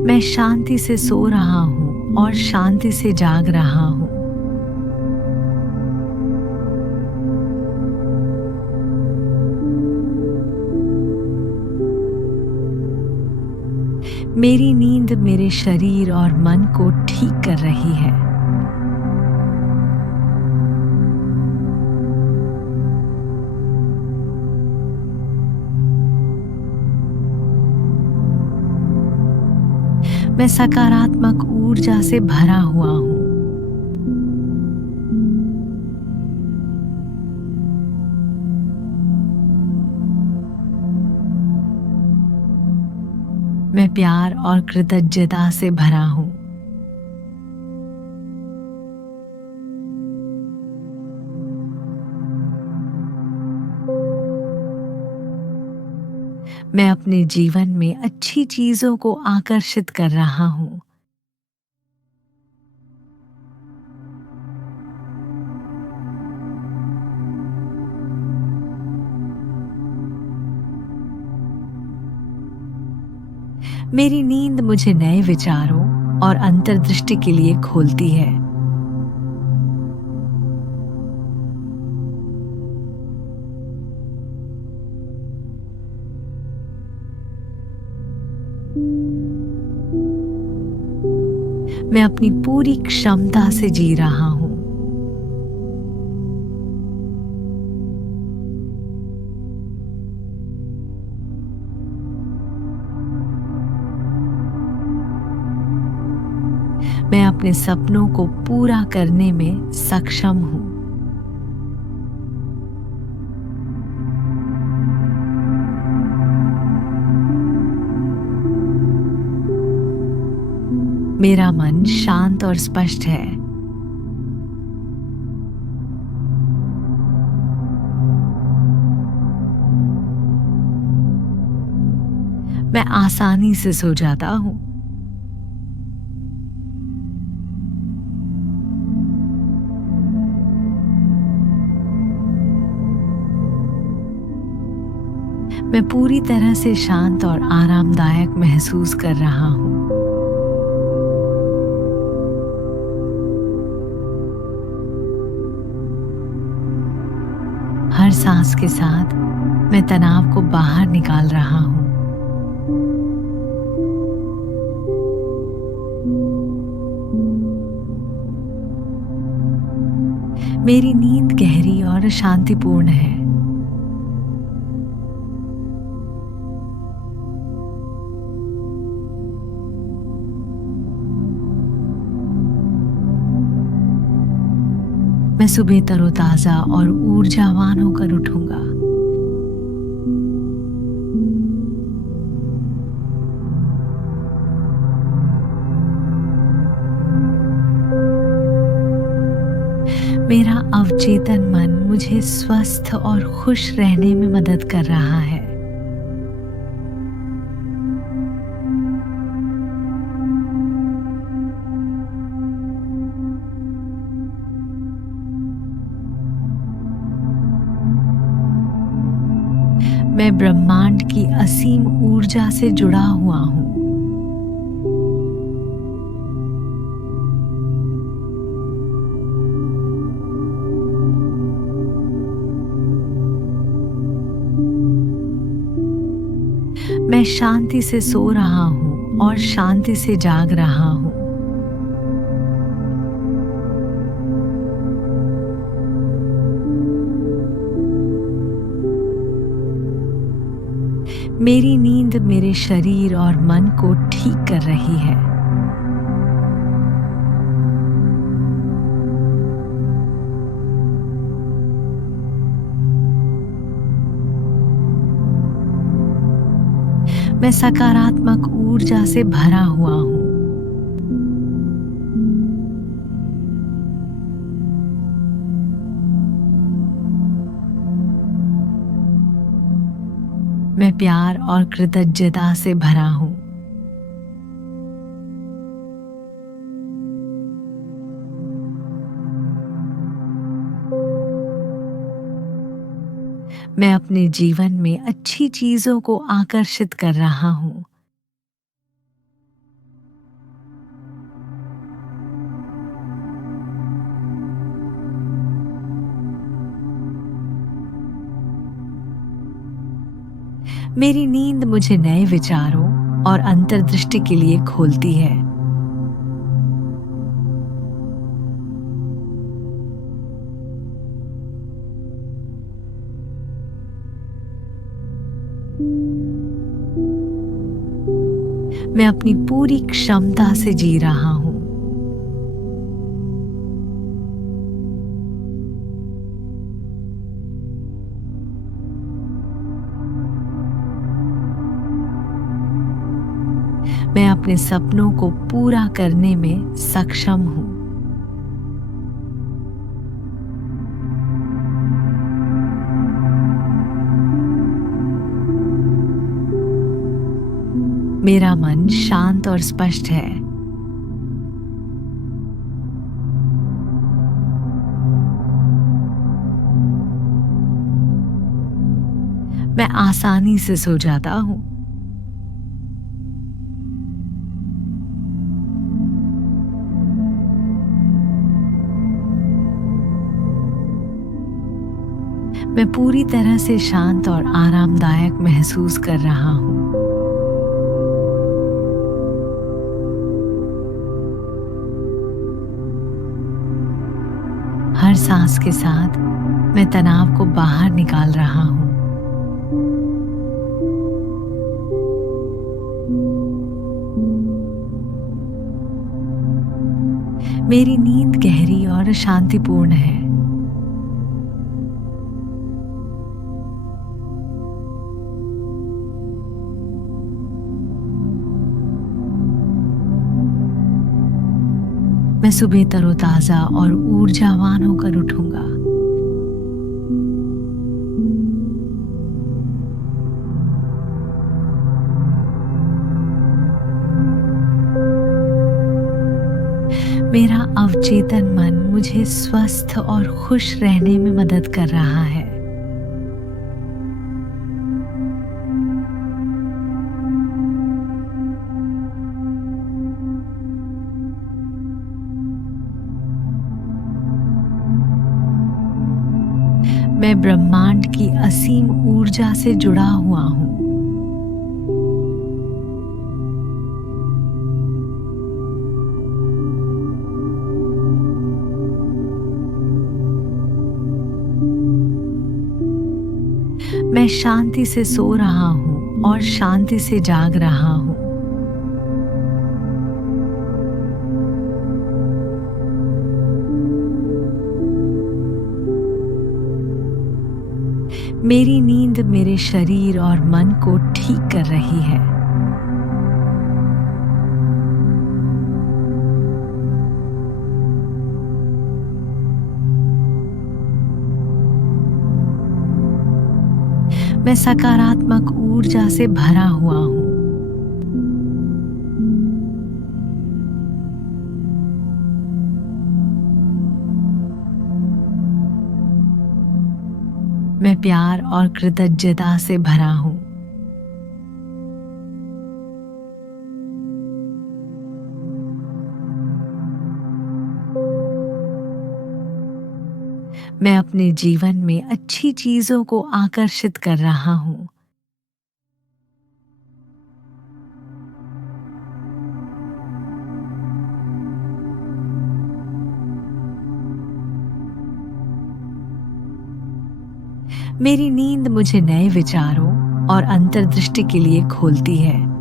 मैं शांति से सो रहा हूँ और शांति से जाग रहा हूँ। मेरी नींद मेरे शरीर और मन को ठीक कर रही है। मैं सकारात्मक ऊर्जा से भरा हुआ हूँ। मैं प्यार और कृतज्ञता से भरा हूँ। मैं अपने जीवन में अच्छी चीजों को आकर्षित कर रहा हूँ। मेरी नींद मुझे नए विचारों और अंतर्दृष्टि के लिए खोलती है। मैं अपनी पूरी क्षमता से जी रहा हूँ। मैं अपने सपनों को पूरा करने में सक्षम हूँ। मेरा मन शांत और स्पष्ट है। मैं आसानी से सो जाता हूँ। मैं पूरी तरह से शांत और आरामदायक महसूस कर रहा हूँ। हर सांस के साथ मैं तनाव को बाहर निकाल रहा हूँ। मेरी नींद गहरी और शांतिपूर्ण है। मैं सुबह तरोताजा और ऊर्जावान होकर उठूंगा। मेरा अवचेतन मन मुझे स्वस्थ और खुश रहने में मदद कर रहा है। मैं ब्रह्मांड की असीम ऊर्जा से जुड़ा हुआ हूँ। मैं शांति से सो रहा हूँ और शांति से जाग रहा हूँ। मेरी नींद मेरे शरीर और मन को ठीक कर रही है। मैं सकारात्मक ऊर्जा से भरा हुआ हूँ। मैं प्यार और कृतज्ञता से भरा हूं। मैं अपने जीवन में अच्छी चीजों को आकर्षित कर रहा हूं। मेरी नींद मुझे नए विचारों और अंतर्दृष्टि के लिए खोलती है। मैं अपनी पूरी क्षमता से जी रहा हूं। मैं अपने सपनों को पूरा करने में सक्षम हूं। मेरा मन शांत और स्पष्ट है। मैं आसानी से सो जाता हूं। मैं पूरी तरह से शांत और आरामदायक महसूस कर रहा हूं। हर सांस के साथ मैं तनाव को बाहर निकाल रहा हूं। मेरी नींद गहरी और शांतिपूर्ण है। मैं सुबह तरोताजा और ऊर्जावान होकर उठूंगा। मेरा अवचेतन मन मुझे स्वस्थ और खुश रहने में मदद कर रहा है। मैं ब्रह्मांड की असीम ऊर्जा से जुड़ा हुआ हूं। मैं शांति से सो रहा हूं और शांति से जाग रहा हूं। मेरी नींद मेरे शरीर और मन को ठीक कर रही है। मैं सकारात्मक ऊर्जा से भरा हुआ हूं। मैं प्यार और कृतज्ञता से भरा हूं। मैं अपने जीवन में अच्छी चीजों को आकर्षित कर रहा हूं। मेरी नींद मुझे नए विचारों और अंतर्दृष्टि के लिए खोलती है।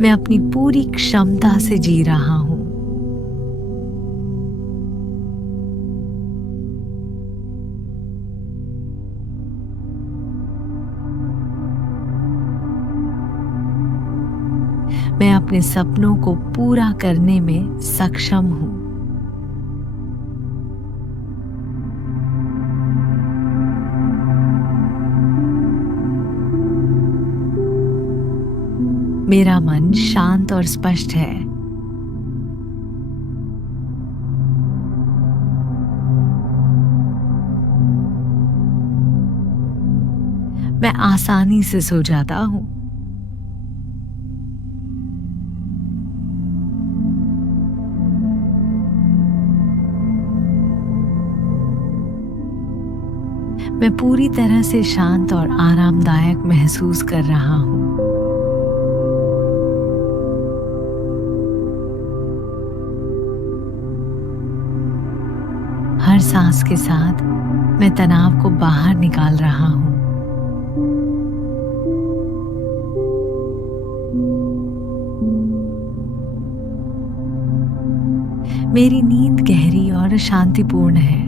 मैं अपनी पूरी क्षमता से जी रहा हूं। मैं अपने सपनों को पूरा करने में सक्षम हूँ। मेरा मन शांत और स्पष्ट है। मैं आसानी से सो जाता हूँ। मैं पूरी तरह से शांत और आरामदायक महसूस कर रहा हूँ। हर सांस के साथ मैं तनाव को बाहर निकाल रहा हूँ। मेरी नींद गहरी और शांतिपूर्ण है।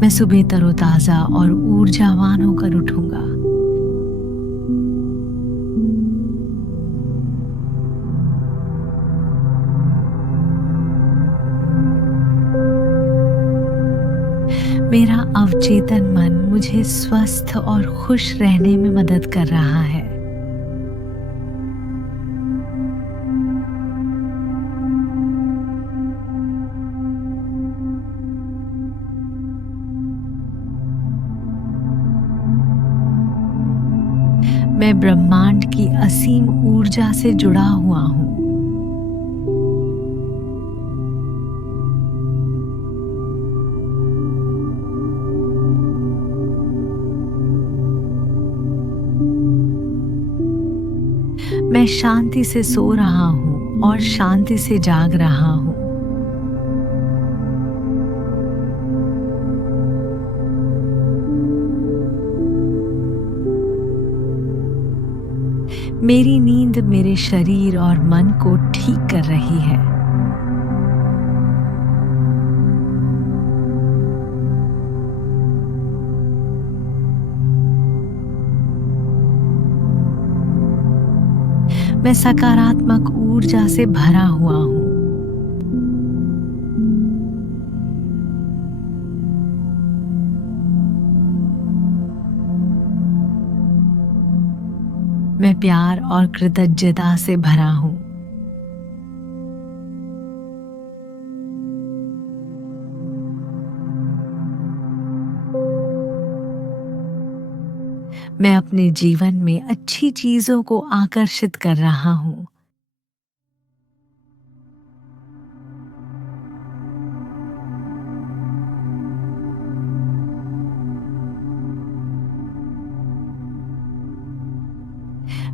मैं सुबह तरोताजा और ऊर्जावान होकर उठूंगा। मेरा अवचेतन मन मुझे स्वस्थ और खुश रहने में मदद कर रहा है। मैं ब्रह्मांड की असीम ऊर्जा से जुड़ा हुआ हूँ। मैं शांति से सो रहा हूँ और शांति से जाग रहा हूँ। मेरी नींद मेरे शरीर और मन को ठीक कर रही है। मैं सकारात्मक ऊर्जा से भरा हुआ हूँ। मैं प्यार और कृतज्ञता से भरा हूँ। मैं अपने जीवन में अच्छी चीजों को आकर्षित कर रहा हूँ।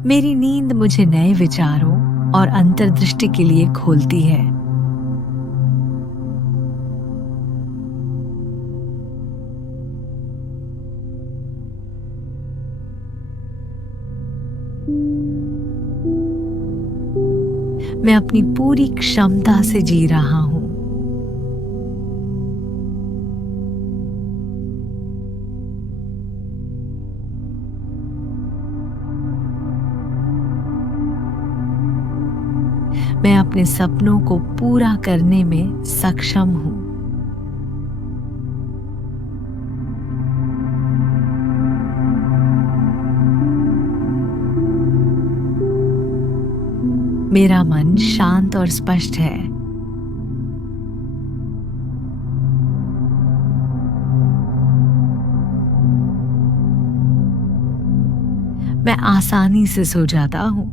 मेरी नींद मुझे नए विचारों और अंतर्दृष्टि के लिए खोलती है। मैं अपनी पूरी क्षमता से जी रहा हूँ। मैं अपने सपनों को पूरा करने में सक्षम हूँ। मेरा मन शांत और स्पष्ट है। मैं आसानी से सो जाता हूँ।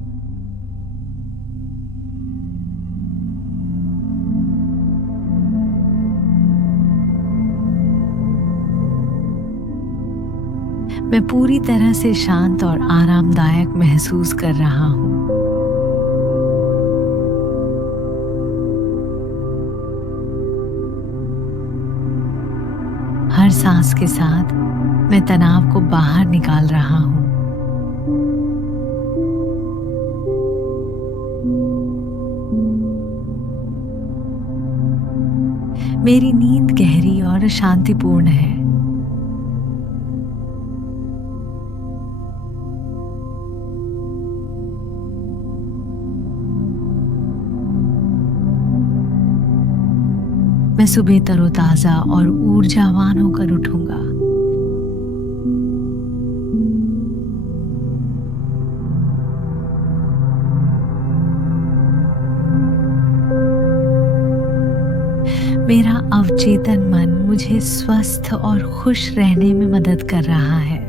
मैं पूरी तरह से शांत और आरामदायक महसूस कर रहा हूँ। हर सांस के साथ मैं तनाव को बाहर निकाल रहा हूँ। मेरी नींद गहरी और शांतिपूर्ण है। मैं सुबह तरोताजा और ऊर्जावान होकर उठूंगा। मेरा अवचेतन मन मुझे स्वस्थ और खुश रहने में मदद कर रहा है।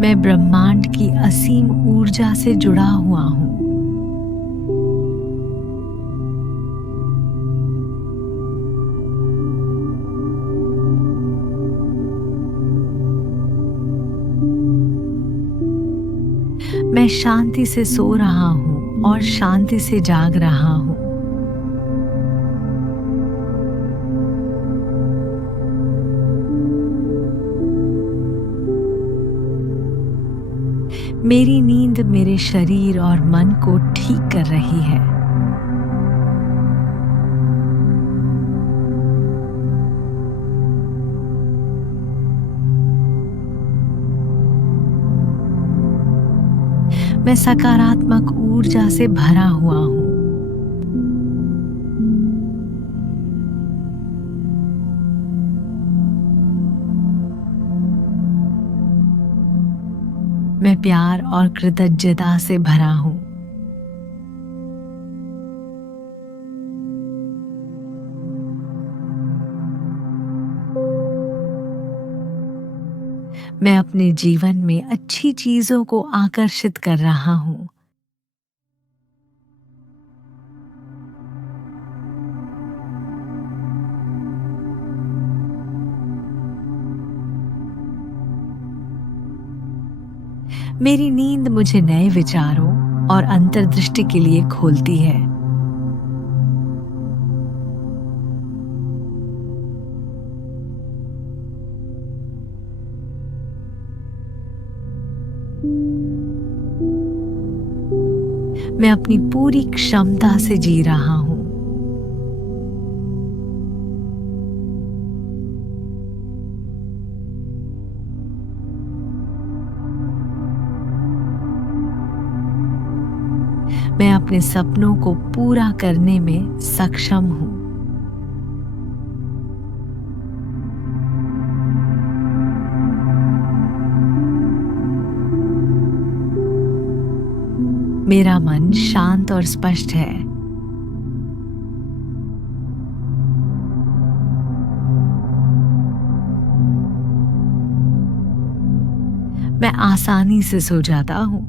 मैं ब्रह्मांड की असीम ऊर्जा से जुड़ा हुआ हूँ। मैं शांति से सो रहा हूँ और शांति से जाग रहा हूँ। मेरी नींद मेरे शरीर और मन को ठीक कर रही है। मैं सकारात्मक ऊर्जा से भरा हुआ हूँ। मैं प्यार और कृतज्ञता से भरा हूँ। मैं अपने जीवन में अच्छी चीजों को आकर्षित कर रहा हूँ। मेरी नींद मुझे नए विचारों और अंतर्दृष्टि के लिए खोलती है। मैं अपनी पूरी क्षमता से जी रहा हूँ। मैं अपने सपनों को पूरा करने में सक्षम हूँ। मेरा मन शांत और स्पष्ट है। मैं आसानी से सो जाता हूँ।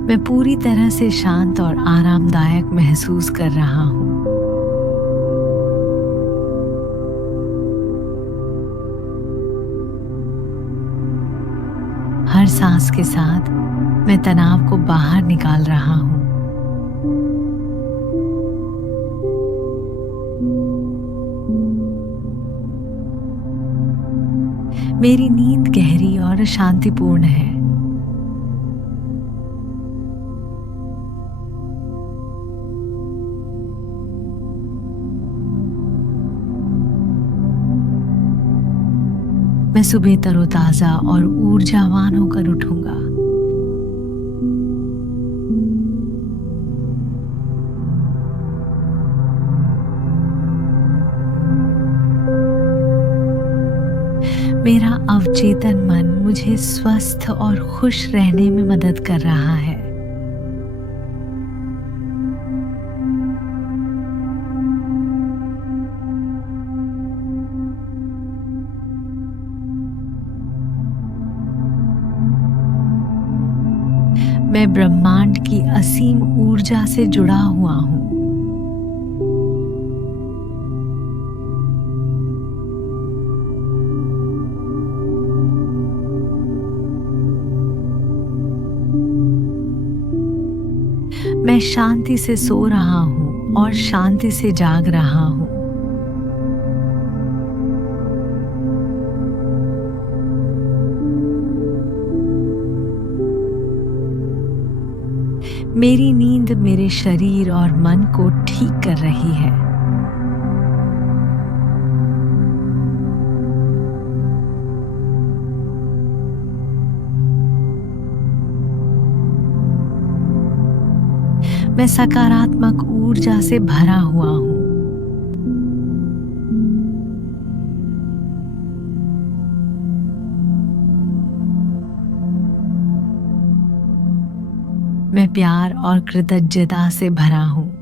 मैं पूरी तरह से शांत और आरामदायक महसूस कर रहा हूँ। हर सांस के साथ मैं तनाव को बाहर निकाल रहा हूँ। मेरी नींद गहरी और शांतिपूर्ण है। मैं सुबह तरोताजा और ऊर्जावान होकर उठूंगा। मेरा अवचेतन मन मुझे स्वस्थ और खुश रहने में मदद कर रहा है। मैं ब्रह्मांड की असीम ऊर्जा से जुड़ा हुआ हूँ। मैं शांति से सो रहा हूँ और शांति से जाग रहा हूँ। मेरी नींद मेरे शरीर और मन को ठीक कर रही है। मैं सकारात्मक ऊर्जा से भरा हुआ हूँ। मैं प्यार और कृतज्ञता से भरा हूँ।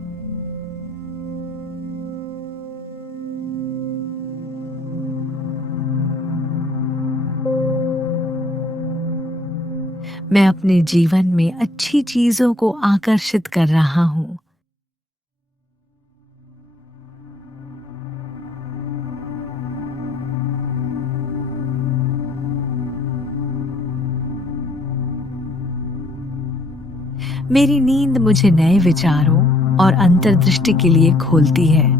मैं अपने जीवन में अच्छी चीजों को आकर्षित कर रहा हूँ। मेरी नींद मुझे नए विचारों और अंतर्दृष्टि के लिए खोलती है।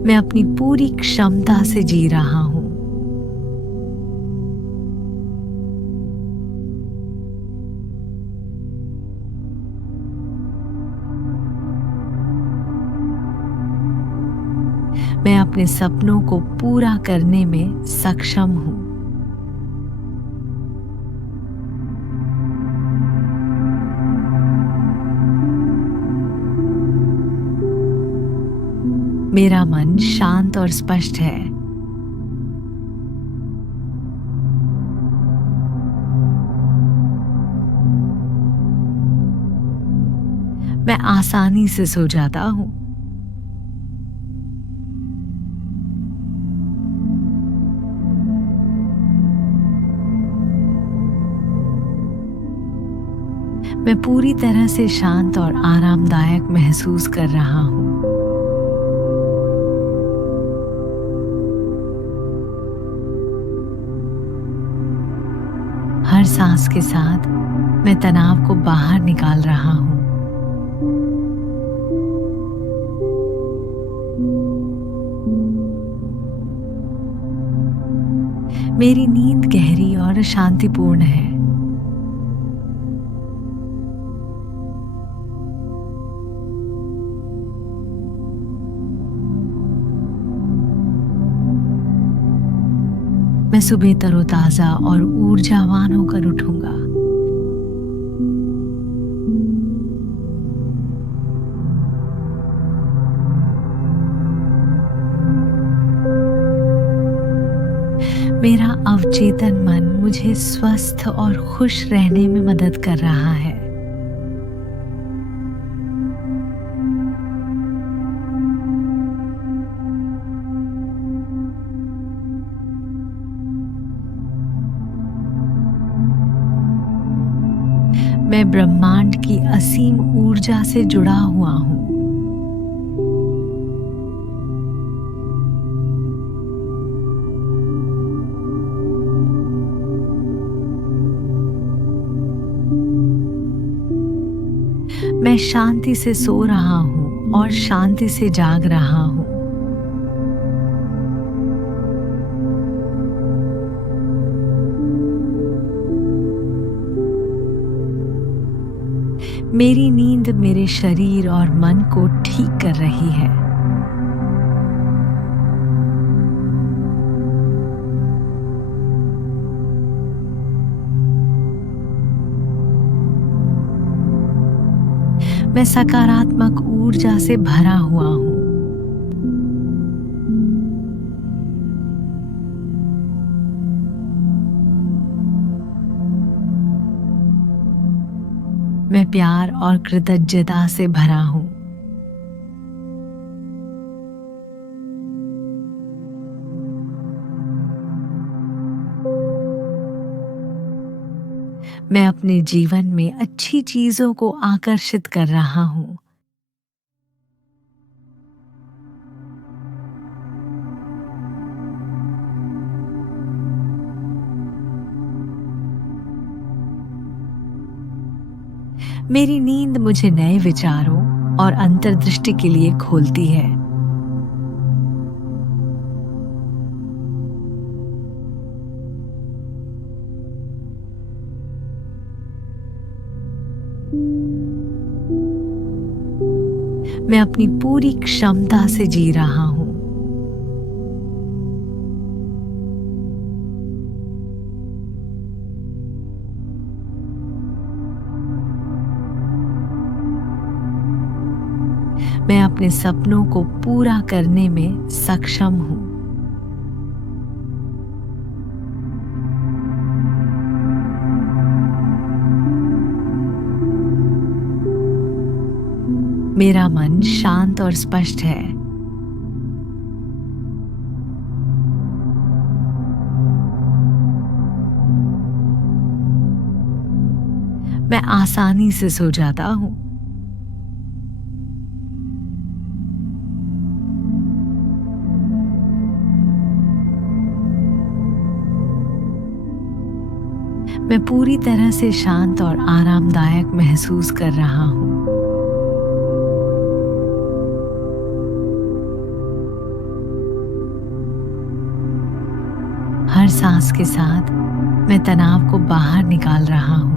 मैं अपनी पूरी क्षमता से जी रहा हूँ। मैं अपने सपनों को पूरा करने में सक्षम हूँ। मेरा मन शांत और स्पष्ट है। मैं आसानी से सो जाता हूँ। मैं पूरी तरह से शांत और आरामदायक महसूस कर रहा हूँ। हर सांस के साथ मैं तनाव को बाहर निकाल रहा हूँ। मेरी नींद गहरी और शांतिपूर्ण है। मैं सुबह तरोताजा और ऊर्जावान होकर उठूंगा। मेरा अवचेतन मन मुझे स्वस्थ और खुश रहने में मदद कर रहा है। मैं ब्रह्मांड की असीम ऊर्जा से जुड़ा हुआ हूँ। मैं शांति से सो रहा हूँ और शांति से जाग रहा हूँ। मेरी नींद मेरे शरीर और मन को ठीक कर रही है। मैं सकारात्मक ऊर्जा से भरा हुआ हूँ। मैं प्यार और कृतज्ञता से भरा हूँ। मैं अपने जीवन में अच्छी चीजों को आकर्षित कर रहा हूँ। मेरी नींद मुझे नए विचारों और अंतर्दृष्टि के लिए खोलती है। मैं अपनी पूरी क्षमता से जी रहा हूं। मैं अपने सपनों को पूरा करने में सक्षम हूं। मेरा मन शांत और स्पष्ट है। मैं आसानी से सो जाता हूं। मैं पूरी तरह से शांत और आरामदायक महसूस कर रहा हूं। हर सांस के साथ मैं तनाव को बाहर निकाल रहा हूं।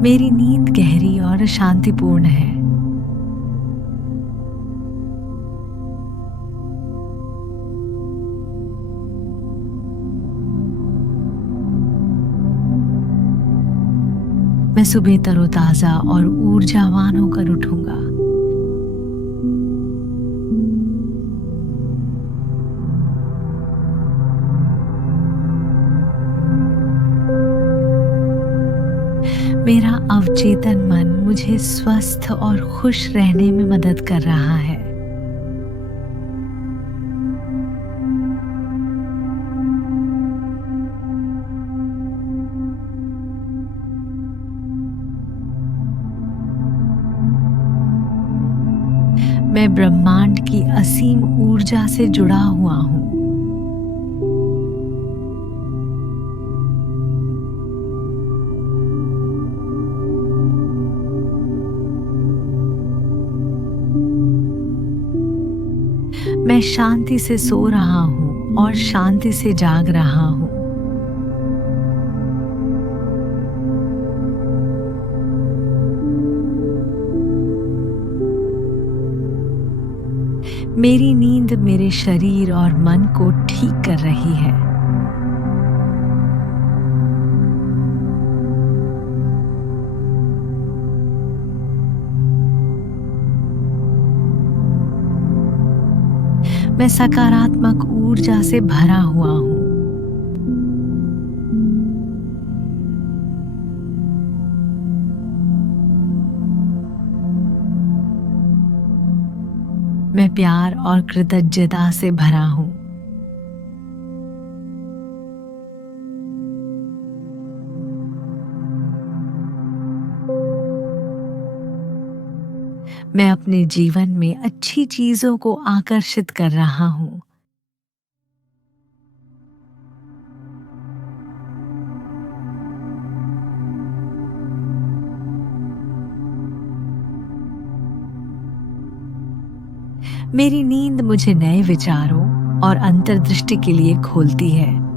मेरी नींद गहरी और शांतिपूर्ण है। मैं सुबह तरोताजा और ऊर्जावान होकर उठूंगा। मेरा अवचेतन मन मुझे स्वस्थ और खुश रहने में मदद कर रहा है। मैं ब्रह्मांड की असीम ऊर्जा से जुड़ा हुआ हूं। मैं शांति से सो रहा हूं और शांति से जाग रहा हूं। मेरी नींद मेरे शरीर और मन को ठीक कर रही है। मैं सकारात्मक ऊर्जा से भरा हुआ हूं। मैं प्यार और कृतज्ञता से भरा हूं। मैं अपने जीवन में अच्छी चीजों को आकर्षित कर रहा हूं। मेरी नींद मुझे नए विचारों और अंतर्दृष्टि के लिए खोलती है।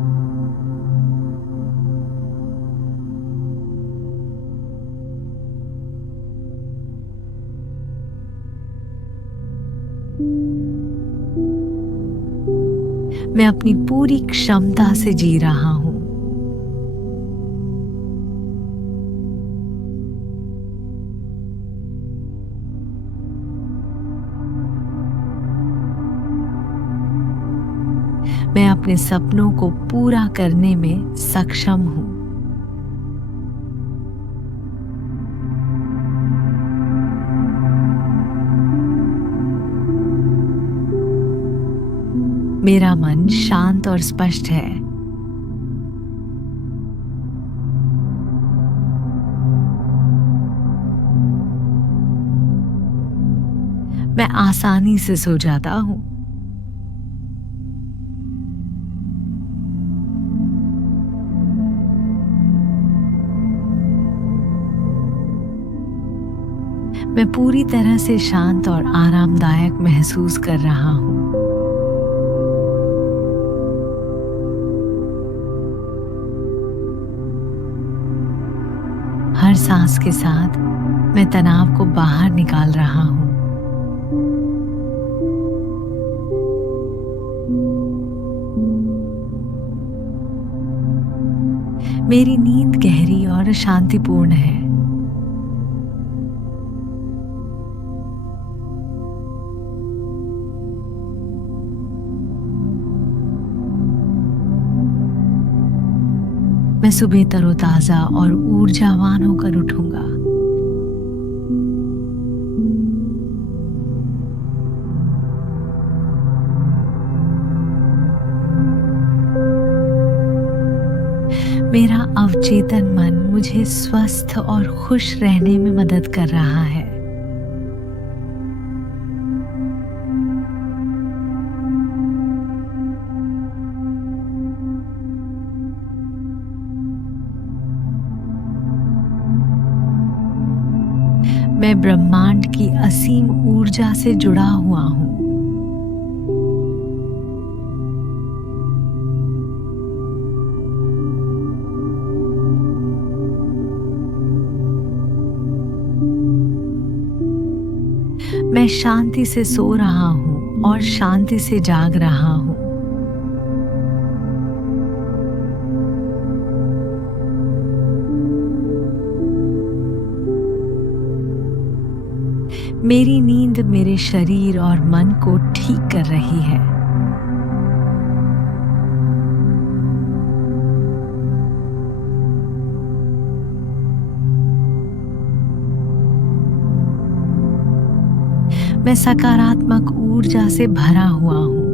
मैं अपनी पूरी क्षमता से जी रहा हूं। मैं अपने सपनों को पूरा करने में सक्षम हूं। मेरा मन शांत और स्पष्ट है। मैं आसानी से सो जाता हूं। मैं पूरी तरह से शांत और आरामदायक महसूस कर रहा हूँ। हर सांस के साथ मैं तनाव को बाहर निकाल रहा हूँ। मेरी नींद गहरी और शांतिपूर्ण है। मैं सुबह तरोताजा और ऊर्जावान होकर उठूंगा। मेरा अवचेतन मन मुझे स्वस्थ और खुश रहने में मदद कर रहा है। मैं ब्रह्मांड की असीम ऊर्जा से जुड़ा हुआ हूँ। मैं शांति से सो रहा हूँ और शांति से जाग रहा हूँ। मेरी नींद मेरे शरीर और मन को ठीक कर रही है। मैं सकारात्मक ऊर्जा से भरा हुआ हूँ।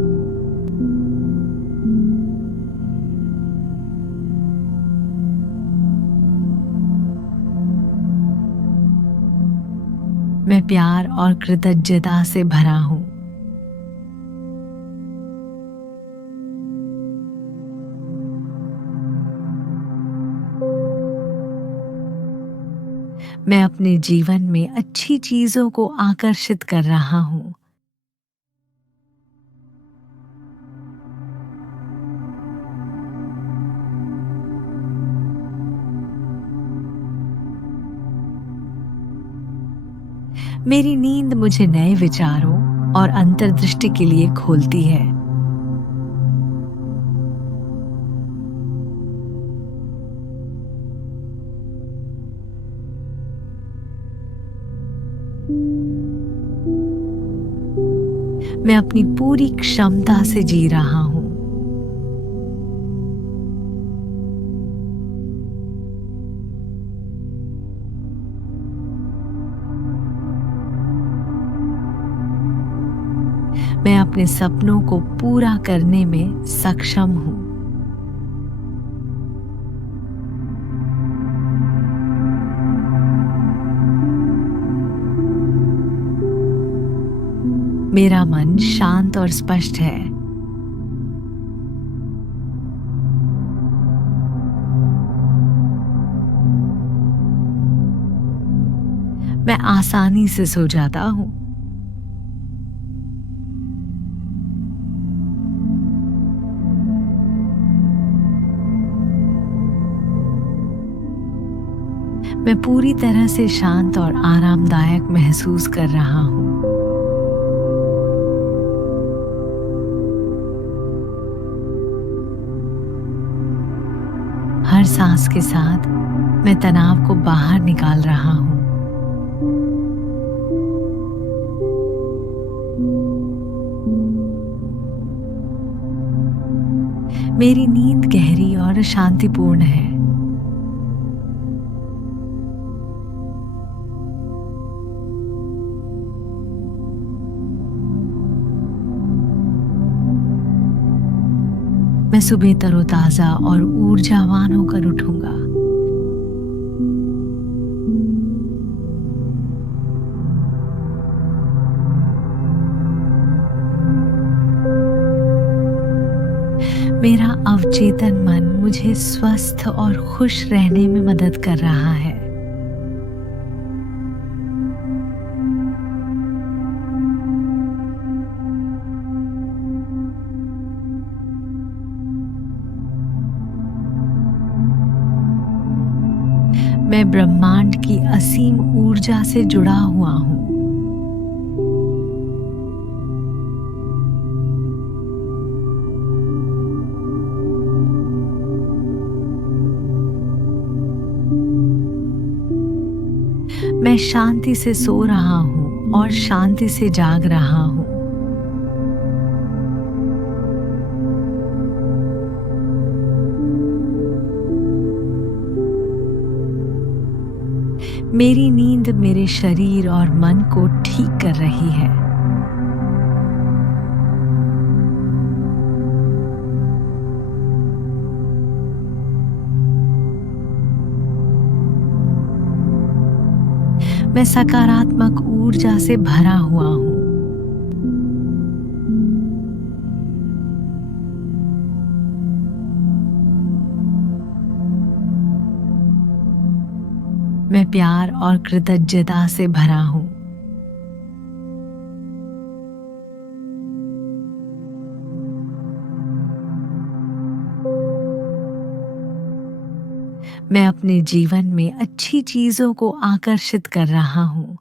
मैं प्यार और कृतज्ञता से भरा हूँ। मैं अपने जीवन में अच्छी चीजों को आकर्षित कर रहा हूँ। मेरी नींद मुझे नए विचारों और अंतर्दृष्टि के लिए खोलती है। मैं अपनी पूरी क्षमता से जी रहा हूँ। मैं अपने सपनों को पूरा करने में सक्षम हूँ। मेरा मन शांत और स्पष्ट है। मैं आसानी से सो जाता हूँ। मैं पूरी तरह से शांत और आरामदायक महसूस कर रहा हूँ। हर सांस के साथ मैं तनाव को बाहर निकाल रहा हूँ। मेरी नींद गहरी और शांतिपूर्ण है। मैं सुबह तरोताजा और ऊर्जावान होकर उठूंगा। मेरा अवचेतन मन मुझे स्वस्थ और खुश रहने में मदद कर रहा है। मैं ब्रह्मांड की असीम ऊर्जा से जुड़ा हुआ हूँ। मैं शांति से सो रहा हूँ और शांति से जाग रहा हूँ। मेरी नींद मेरे शरीर और मन को ठीक कर रही है। मैं सकारात्मक ऊर्जा से भरा हुआ हूँ। मैं प्यार और कृतज्ञता से भरा हूँ। मैं अपने जीवन में अच्छी चीजों को आकर्षित कर रहा हूँ।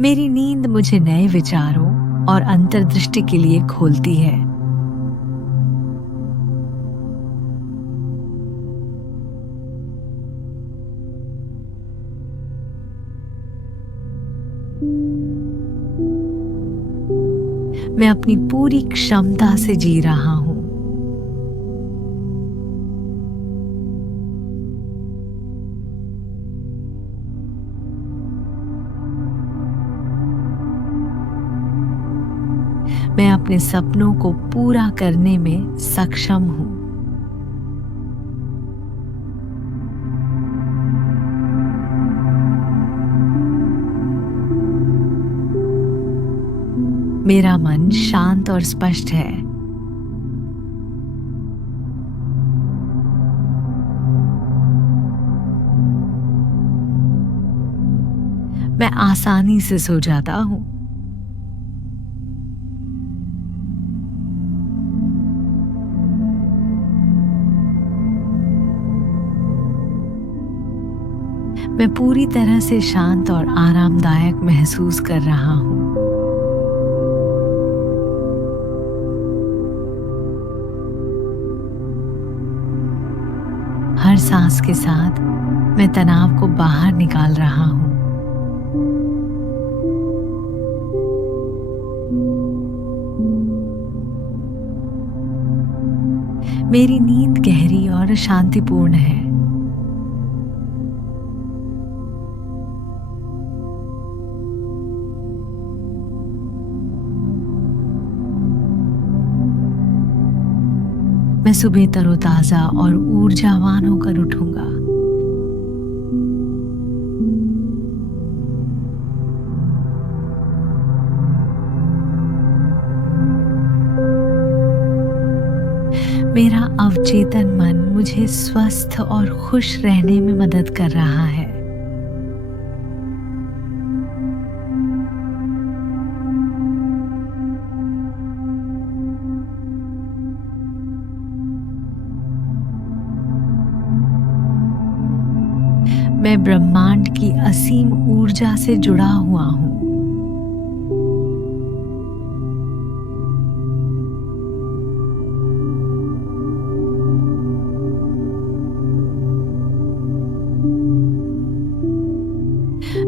मेरी नींद मुझे नए विचारों और अंतर्दृष्टि के लिए खोलती है। मैं अपनी पूरी क्षमता से जी रहा हूँ। मैं अपने सपनों को पूरा करने में सक्षम हूँ। मेरा मन शांत और स्पष्ट है। मैं आसानी से सो जाता हूँ। मैं पूरी तरह से शांत और आरामदायक महसूस कर रहा हूँ। हर सांस के साथ मैं तनाव को बाहर निकाल रहा हूँ। मेरी नींद गहरी और शांतिपूर्ण है। मैं सुबह तरोताजा और ऊर्जावान होकर उठूंगा। मेरा अवचेतन मन मुझे स्वस्थ और खुश रहने में मदद कर रहा है। मैं ब्रह्मांड की असीम ऊर्जा से जुड़ा हुआ हूँ।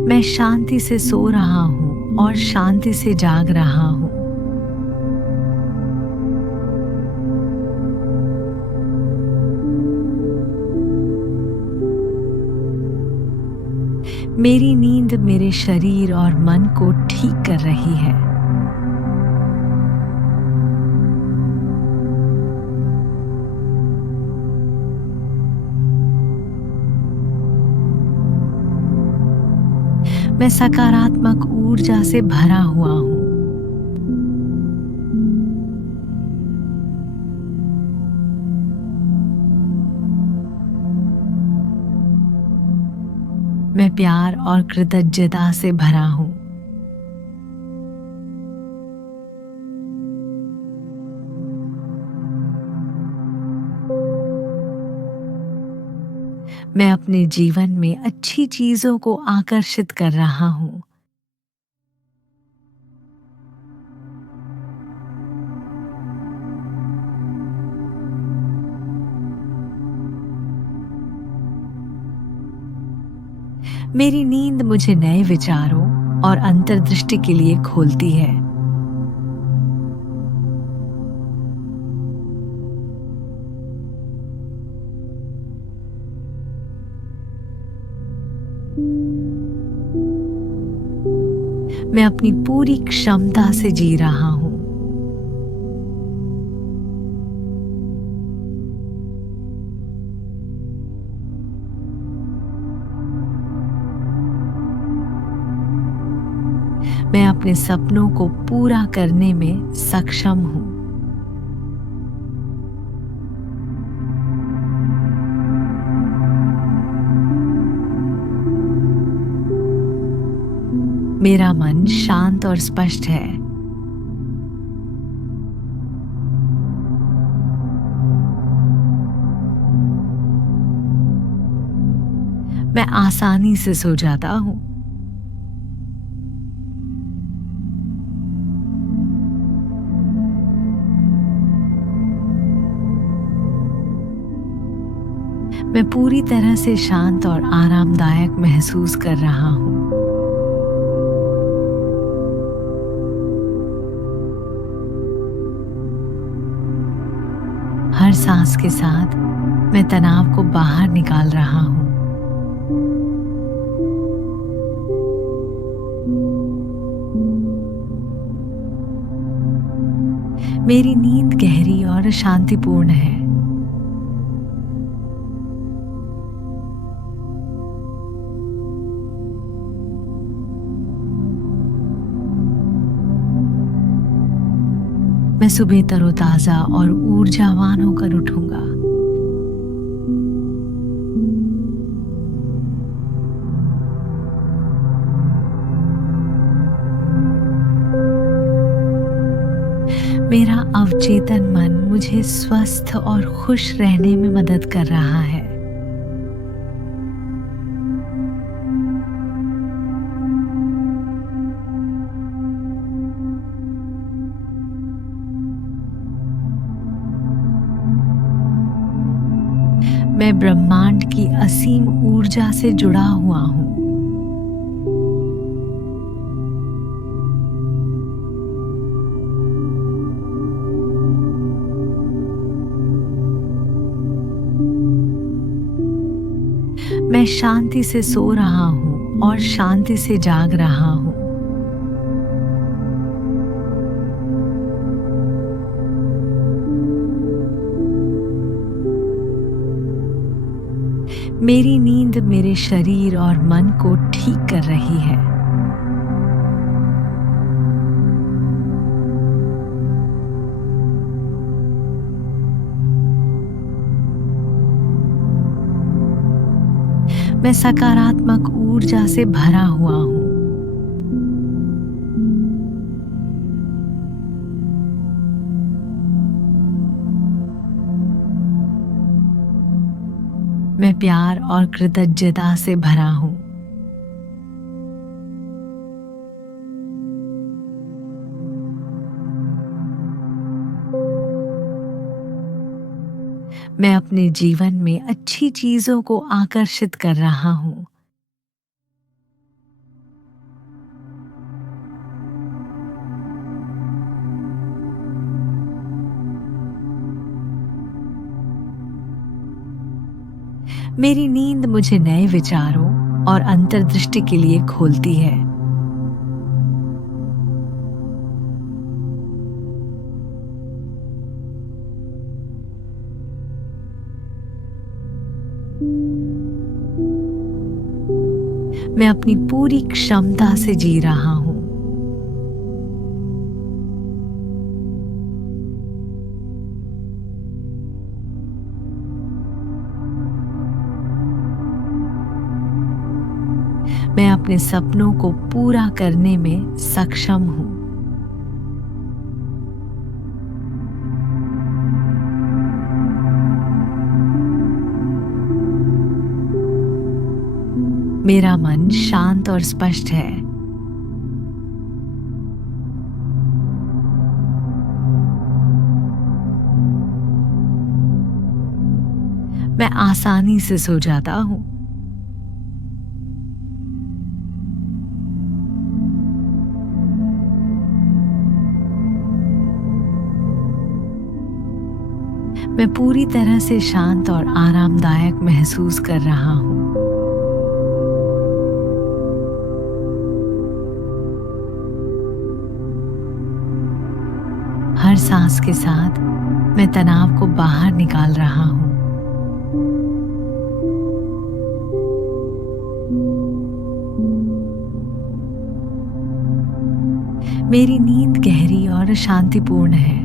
मैं शांति से सो रहा हूँ और शांति से जाग रहा हूँ। मेरी नींद मेरे शरीर और मन को ठीक कर रही है। मैं सकारात्मक ऊर्जा से भरा हुआ हूँ। मैं प्यार और कृतज्ञता से भरा हूं। मैं अपने जीवन में अच्छी चीजों को आकर्षित कर रहा हूं। मेरी नींद मुझे नए विचारों और अंतर्दृष्टि के लिए खोलती है। मैं अपनी पूरी क्षमता से जी रहा हूं। मैं अपने सपनों को पूरा करने में सक्षम हूं। मेरा मन शांत और स्पष्ट है। मैं आसानी से सो जाता हूं। मैं पूरी तरह से शांत और आरामदायक महसूस कर रहा हूं। हर सांस के साथ मैं तनाव को बाहर निकाल रहा हूं। मेरी नींद गहरी और शांतिपूर्ण है। मैं सुबह तरोताजा और ऊर्जावान होकर उठूंगा। मेरा अवचेतन मन मुझे स्वस्थ और खुश रहने में मदद कर रहा है। मैं ब्रह्मांड की असीम ऊर्जा से जुड़ा हुआ हूं। मैं शांति से सो रहा हूं और शांति से जाग रहा हूं। मेरी नींद मेरे शरीर और मन को ठीक कर रही है। मैं सकारात्मक ऊर्जा से भरा हुआ हूं। मैं प्यार और कृतज्ञता से भरा हूं। मैं अपने जीवन में अच्छी चीजों को आकर्षित कर रहा हूं। मेरी नींद मुझे नए विचारों और अंतर्दृष्टि के लिए खोलती है। मैं अपनी पूरी क्षमता से जी रहा हूं। मैं अपने सपनों को पूरा करने में सक्षम हूँ। मेरा मन शांत और स्पष्ट है। मैं आसानी से सो जाता हूँ। मैं पूरी तरह से शांत और आरामदायक महसूस कर रहा हूँ। हर सांस के साथ मैं तनाव को बाहर निकाल रहा हूँ। मेरी नींद गहरी और शांतिपूर्ण है।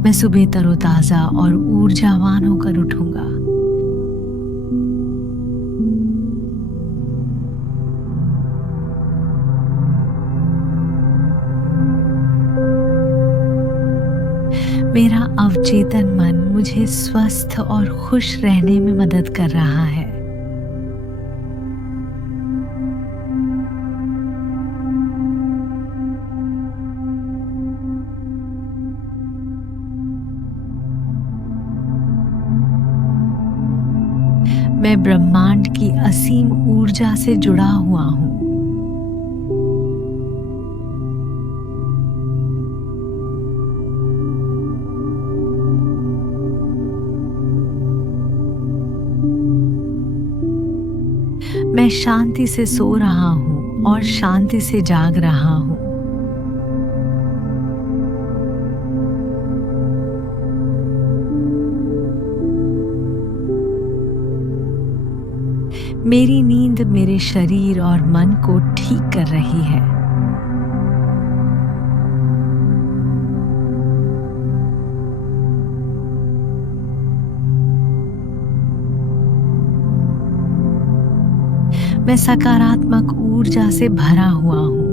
मैं सुबह तरोताजा और ऊर्जावान होकर उठूंगा। मेरा अवचेतन मन मुझे स्वस्थ और खुश रहने में मदद कर रहा है। मैं ब्रह्मांड की असीम ऊर्जा से जुड़ा हुआ हूँ। मैं शांति से सो रहा हूँ और शांति से जाग रहा हूँ। मेरी नींद मेरे शरीर और मन को ठीक कर रही है। मैं सकारात्मक ऊर्जा से भरा हुआ हूँ।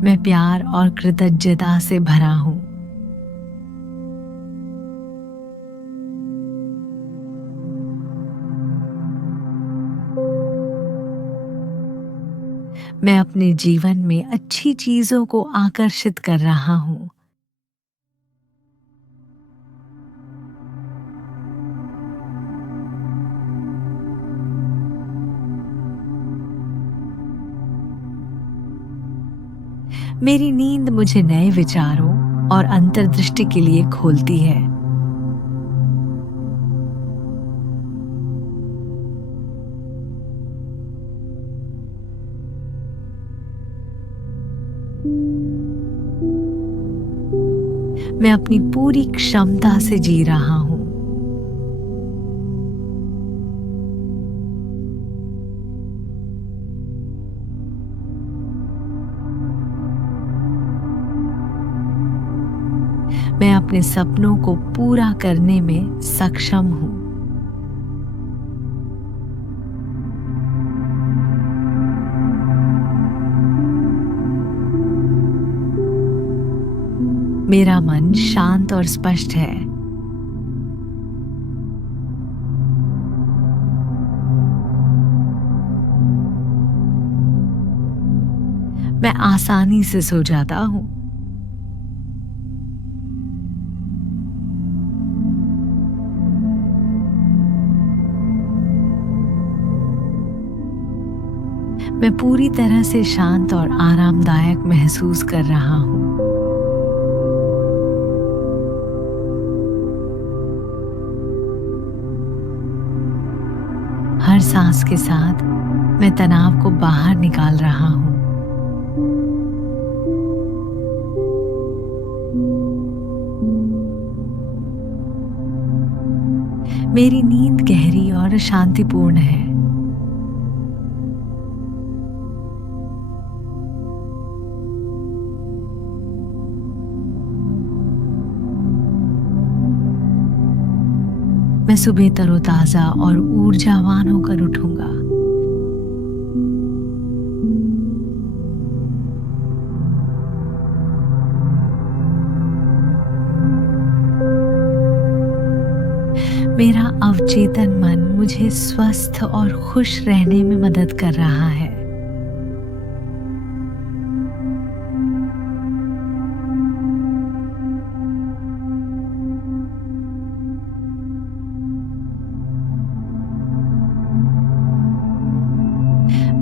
मैं प्यार और कृतज्ञता से भरा हूँ। मैं अपने जीवन में अच्छी चीजों को आकर्षित कर रहा हूँ। मेरी नींद मुझे नए विचारों और अंतर्दृष्टि के लिए खोलती है। मैं अपनी पूरी क्षमता से जी रहा हूँ। मैं अपने सपनों को पूरा करने में सक्षम हूँ। मेरा मन शांत और स्पष्ट है। मैं आसानी से सो जाता हूँ। मैं पूरी तरह से शांत और आरामदायक महसूस कर रहा हूँ। हर सांस के साथ मैं तनाव को बाहर निकाल रहा हूँ। मेरी नींद गहरी और शांतिपूर्ण है। मैं सुबह तरोताजा और ऊर्जावान होकर उठूंगा। मेरा अवचेतन मन मुझे स्वस्थ और खुश रहने में मदद कर रहा है।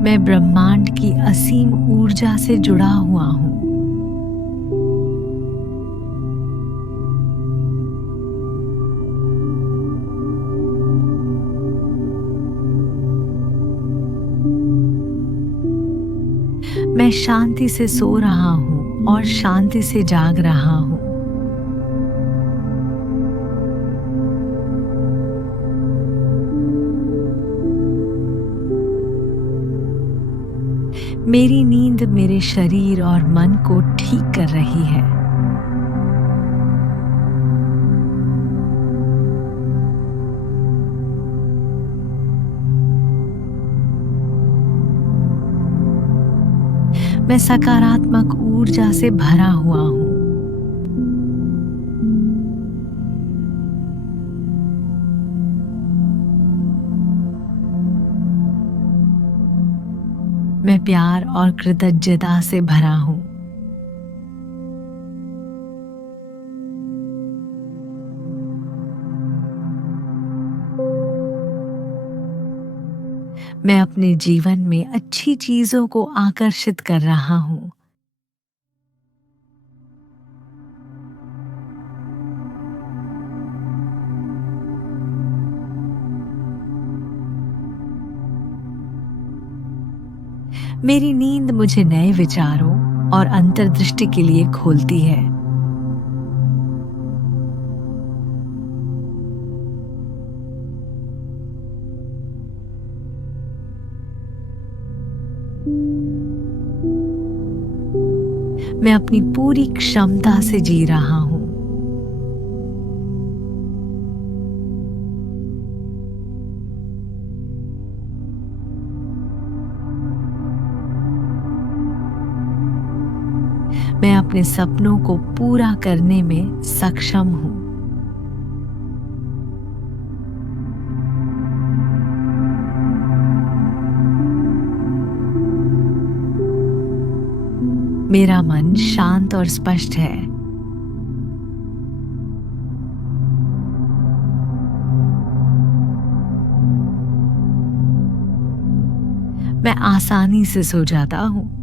मैं ब्रह्मांड की असीम ऊर्जा से जुड़ा हुआ हूँ। मैं शांति से सो रहा हूँ और शांति से जाग रहा हूँ। मेरी नींद मेरे शरीर और मन को ठीक कर रही है। मैं सकारात्मक ऊर्जा से भरा हुआ हूँ। मैं प्यार और कृतज्ञता से भरा हूँ। मैं अपने जीवन में अच्छी चीजों को आकर्षित कर रहा हूँ। मेरी नींद मुझे नए विचारों और अंतर्दृष्टि के लिए खोलती है। मैं अपनी पूरी क्षमता से जी रहा हूँ। मैं अपने सपनों को पूरा करने में सक्षम हूँ। मेरा मन शांत और स्पष्ट है। मैं आसानी से सो जाता हूँ